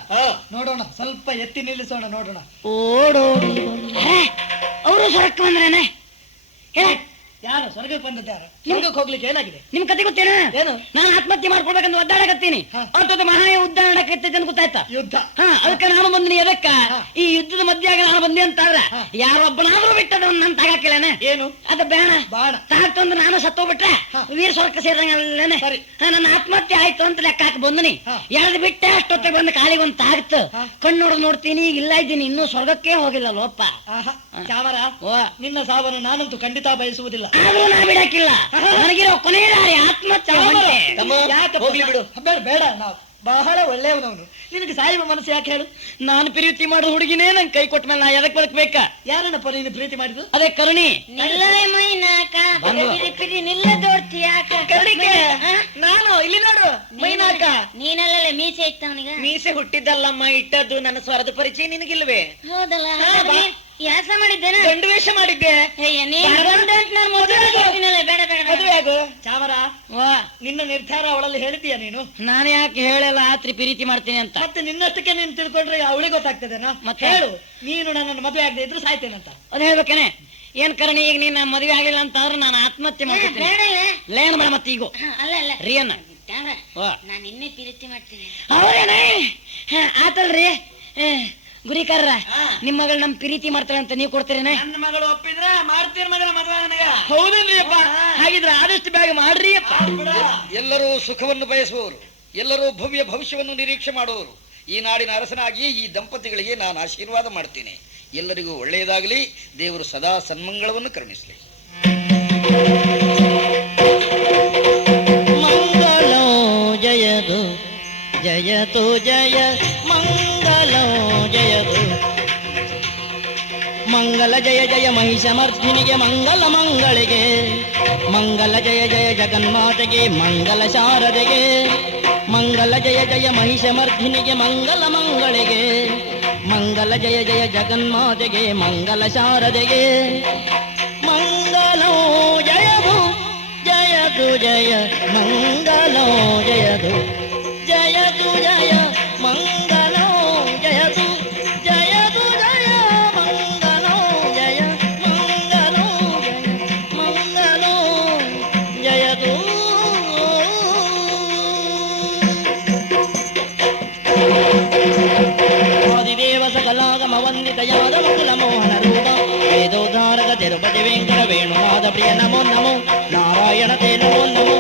ನೋಡೋಣ, ಸ್ವಲ್ಪ ಎತ್ತಿ ನಿಲ್ಲಿಸೋಣ, ನೋಡೋಣ. ಅವರು ಸ್ವರ್ಗಕ್ಕೆ ಬಂದ್ರೇನೆ? ಯಾರು ಸ್ವರ್ಗಕ್ಕೆ ಬಂದದ್ದು? ಯಾರು ಸ್ವರ್ಗಕ್ಕೆ ಹೋಗ್ಲಿಕ್ಕೆ ಏನಾಗಿದೆ? ನಿಮ್ ಕತೆ ಗೊತ್ತೇನ? ಏನು? ನಾನು ಆತ್ಮಹತ್ಯೆ ಮಾಡ್ಕೊಳ್ಬೇಕಂತ ಒದ್ದಾಡಕತ್ತೀನಿ. ಅರ್ಥದ ಮಹಾ ಉದ್ದಾಡಕತ್ತೈತೆ ಅಂತ ಗೊತ್ತಾಯ್ತಾ? ಯುದ್ಧ. ಅದಕ್ಕೆ ನಾನು ಬಂದಿನಿ. ಎದಕ್ಕ? ಈ ಯುದ್ಧದ ಮಧ್ಯಾಗ ನಾನು ಬಂದೆ ಅಂತಾದ್ರೆ ಯಾರೊಬ್ಬನಾದ್ರೂ ಬಿಟ್ಟದ ನನ್ನ ತಾಗಾಕಿಲ್ಲೇನೆ? ಏನು ಅದ ಬೇಡ ಬಾಣ ತಾಗ್ತಂದ್ರೆ ನಾನು ಸತ್ತೋಗ್ಬಿಟ್ರೆ ವೀರ ಸ್ವರ್ಗ ಸೇರಿದಂಗಲ್ಲೇನೆ. ನನ್ನ ಆತ್ಮಹತ್ಯೆ ಆಯ್ತು ಅಂತ ಲೆಕ್ಕ ಹಾಕಿ ಬಂದನಿ. ಎಳೆದು ಬಿಟ್ಟೆ ಅಷ್ಟೊತ್ತಿಗೆ ಬಂದು ಕಾಲಿಗೆ ಒಂದು ತಾಗ್ತು. ಕಣ್ಣು ನೋಡ್ ನೋಡ್ತೀನಿ, ಇಲ್ಲ ಇದ್ದೀನಿ, ಇನ್ನೂ ಸ್ವರ್ಗಕ್ಕೆ ಹೋಗಿಲ್ಲ ಲೋಪ. ಚಾಮರ, ನಿನ್ನ ಸಾವನ್ನು ನಾನಂತೂ ಖಂಡಿತ ಬಯಸುವುದಿಲ್ಲ. ಆದ್ರೂ ನಾ ಬಿಡಕ್ಕಿಲ್ಲ. ನನಗಿರೋ ಕೊನೆಯ ದಾರಿ ಆತ್ಮಹತ್ಯೆ. ಹೋಗ್ಲಿ ಬಿಡು. ಬೇಡ, ನಾವು ಬಹಳ ಒಳ್ಳೆಯವನವನು. ನಿನಗೆ ಸಾಯುವ ಮನಸ್ಸು ಯಾಕೆ ಹೇಳು? ನಾನು ಪ್ರೀತಿ ಮಾಡೋ ಹುಡುಗಿನೇ ನಂಗೆ ಕೈ ಕೊಟ್ಟ ಮೇಲೆ ನಾ ಎದಕ್ ಬದುಕ್ಬೇಕಾ? ಯಾರನ್ನಪ್ಪ ನೀನು ಪ್ರೀತಿ ಮಾಡಿದ್ದು? ಅದೇ ಕರುಣಿ. ನಾನು ಇಲ್ಲಿ ನೋಡು, ಮೈನಾಕ. ನೀನಲ್ಲೇ ಮೀಸೆ ಇತ್ತ ಅವನಿಗೆ? ಮೀಸೆ ಹುಟ್ಟಿದ್ದಲ್ಲಮ್ಮ, ಇಟ್ಟದ್ದು. ನನ್ನ ಸ್ವರದ ಪರಿಚಯ ನಿನಗಿಲ್ವೇ? ಹೌದಲ್ಲ, ಯಾಸ ಮಾಡಿದ್ದೇನೆ, ಗಂಡು ವೇಷ ಮಾಡಿದ್ದೆ. ಮದುವೆ ಆಗು. ಚಾಮರ, ನಿನ್ನ ನಿರ್ಧಾರ ಅವಳಲ್ಲಿ ಹೇಳಿದ್ದೀಯ ನೀನು? ನಾನು ಯಾಕೆ ಹೇಳಲ್ಲ ಆತ್ರಿ ಪ್ರೀತಿ ಮಾಡ್ತೀನಿ ಅಂತ? ಮತ್ತೆ ನಿನ್ನಷ್ಟಕ್ಕೆ ನೀನು ತಿಳ್ಕೊಂಡ್ರೆ ಅವಳಿಗೆ ಗೊತ್ತಾಗ್ತದೇನಾ? ಮತ್ತೆ ಹೇಳು, ನೀನು ನನ್ನನ್ನು ಮದುವೆ ಆಗದೆ ಇದ್ರು ಸಾಯ್ತೇನಂತ. ಅದು ಹೇಳ್ಬೇಕೇನೆ? ಏನ್ ಕರಣಿ, ಈಗ ನೀನ್ ಮದುವೆ ಆಗಿಲ್ಲ ಅಂತ ಆದ್ರೆ ನಾನು ಆತ್ಮಹತ್ಯೆ ಮಾಡ್ತೀನಿ. ಲೇನ್ ಬೇಡ ಮತ್ತೆ ಈಗ ರಿಯನ್ನ ನಾನು ಇನ್ನೇ ಪ್ರೀತಿ ಮಾಡ್ತೀನಿ. ಅವ್ರೇನೇ ಆತಲ್ರಿ ಗುರಿಕಾರ್ರ, ನಿಮ್ ಮಗಳು ನಮ್ ಪ್ರೀತಿ ಮಾಡ್ತಾಳೆ ಅಂತ ನೀವು ಕೊಡ್ತೀರೇನೆ? ನನ್ನ ಮಗಳು ಒಪ್ಪಿದ್ರೆ ಮಾಡ್ತೀರ ಮಗಳ ಮದುವೆ ನನಗ. ಹೌದಲ್ರಿ ಅಪ್ಪ? ಹಾಗಿದ್ರೆ ಆದಷ್ಟು ಬೇಗ ಮಾಡ್ರಿ ಅಪ್ಪ. ಎಲ್ಲರೂ ಸುಖವನ್ನು ಬಯಸುವವರು, ಎಲ್ಲರೂ ಭವ್ಯ ಭವಿಷ್ಯವನ್ನು ನಿರೀಕ್ಷೆ ಮಾಡುವವರು. ಈ ನಾಡಿನ ಅರಸನಾಗಿ ಈ ದಂಪತಿಗಳಿಗೆ ನಾನು ಆಶೀರ್ವಾದ ಮಾಡ್ತೀನಿ. ಎಲ್ಲರಿಗೂ ಒಳ್ಳೆಯದಾಗಲಿ, ದೇವರು ಸದಾ ಸನ್ಮಂಗಳವನ್ನು ಕರುಣಿಸಲಿ. ಮಂಗಳೋ ಜಯದು ಜಯತು ಜಯ ಮಂಗಲೋ ಜಯದು ಮಂಗಲ ಜಯ ಜಯ ಮಹಿಷಮರ್ಧಿನಿಗೆ ಮಂಗಲ ಮಂಗಳಿಗೆ ಮಂಗಲ ಜಯ ಜಯ ಜಗನ್ಮಾತೆಗೆ ಮಂಗಲ ಶಾರದೆಗೆ ಮಂಗಲ ಜಯ ಜಯ ಮಹಿಷಮರ್ಧಿನಿಗೆ ಮಂಗಲ ಮಂಗಳಿಗೆ ಮಂಗಲ ಜಯ ಜಯ ಜಗನ್ಮಾತೆಗೆ ಮಂಗಲ ಶಾರದೆಗೆ ಮಂಗಲೋ ಜಯದು ಜಯದು ಜಯ ಮಂಗಲೋ ಜಯದು ಜಯದು ಜಯ ಮಂಗಲೋ ಜಯದು ಜಯದು ಜಯ ಮಂಗಲೋ ಜಯ ಮಂಗಲೋ ಜಯ ಮಂಗಲೋ ಜಯದು ಆದಿದೇವ ಸಕಲಾಗಮ ವಂದಿತಯಾದ ಮುಕುಲ ಮೋಹನ ರೂಪ ವೇದೋದ್ಧಾರಕ ತಿರುಪತಿ ವೆಂಕಟ ವೇಣುನಾದ ಪ್ರಿಯ ನಮೋ ನಮೋ ನಾರಾಯಣ ತೇ ನಮೋ ನಮೋ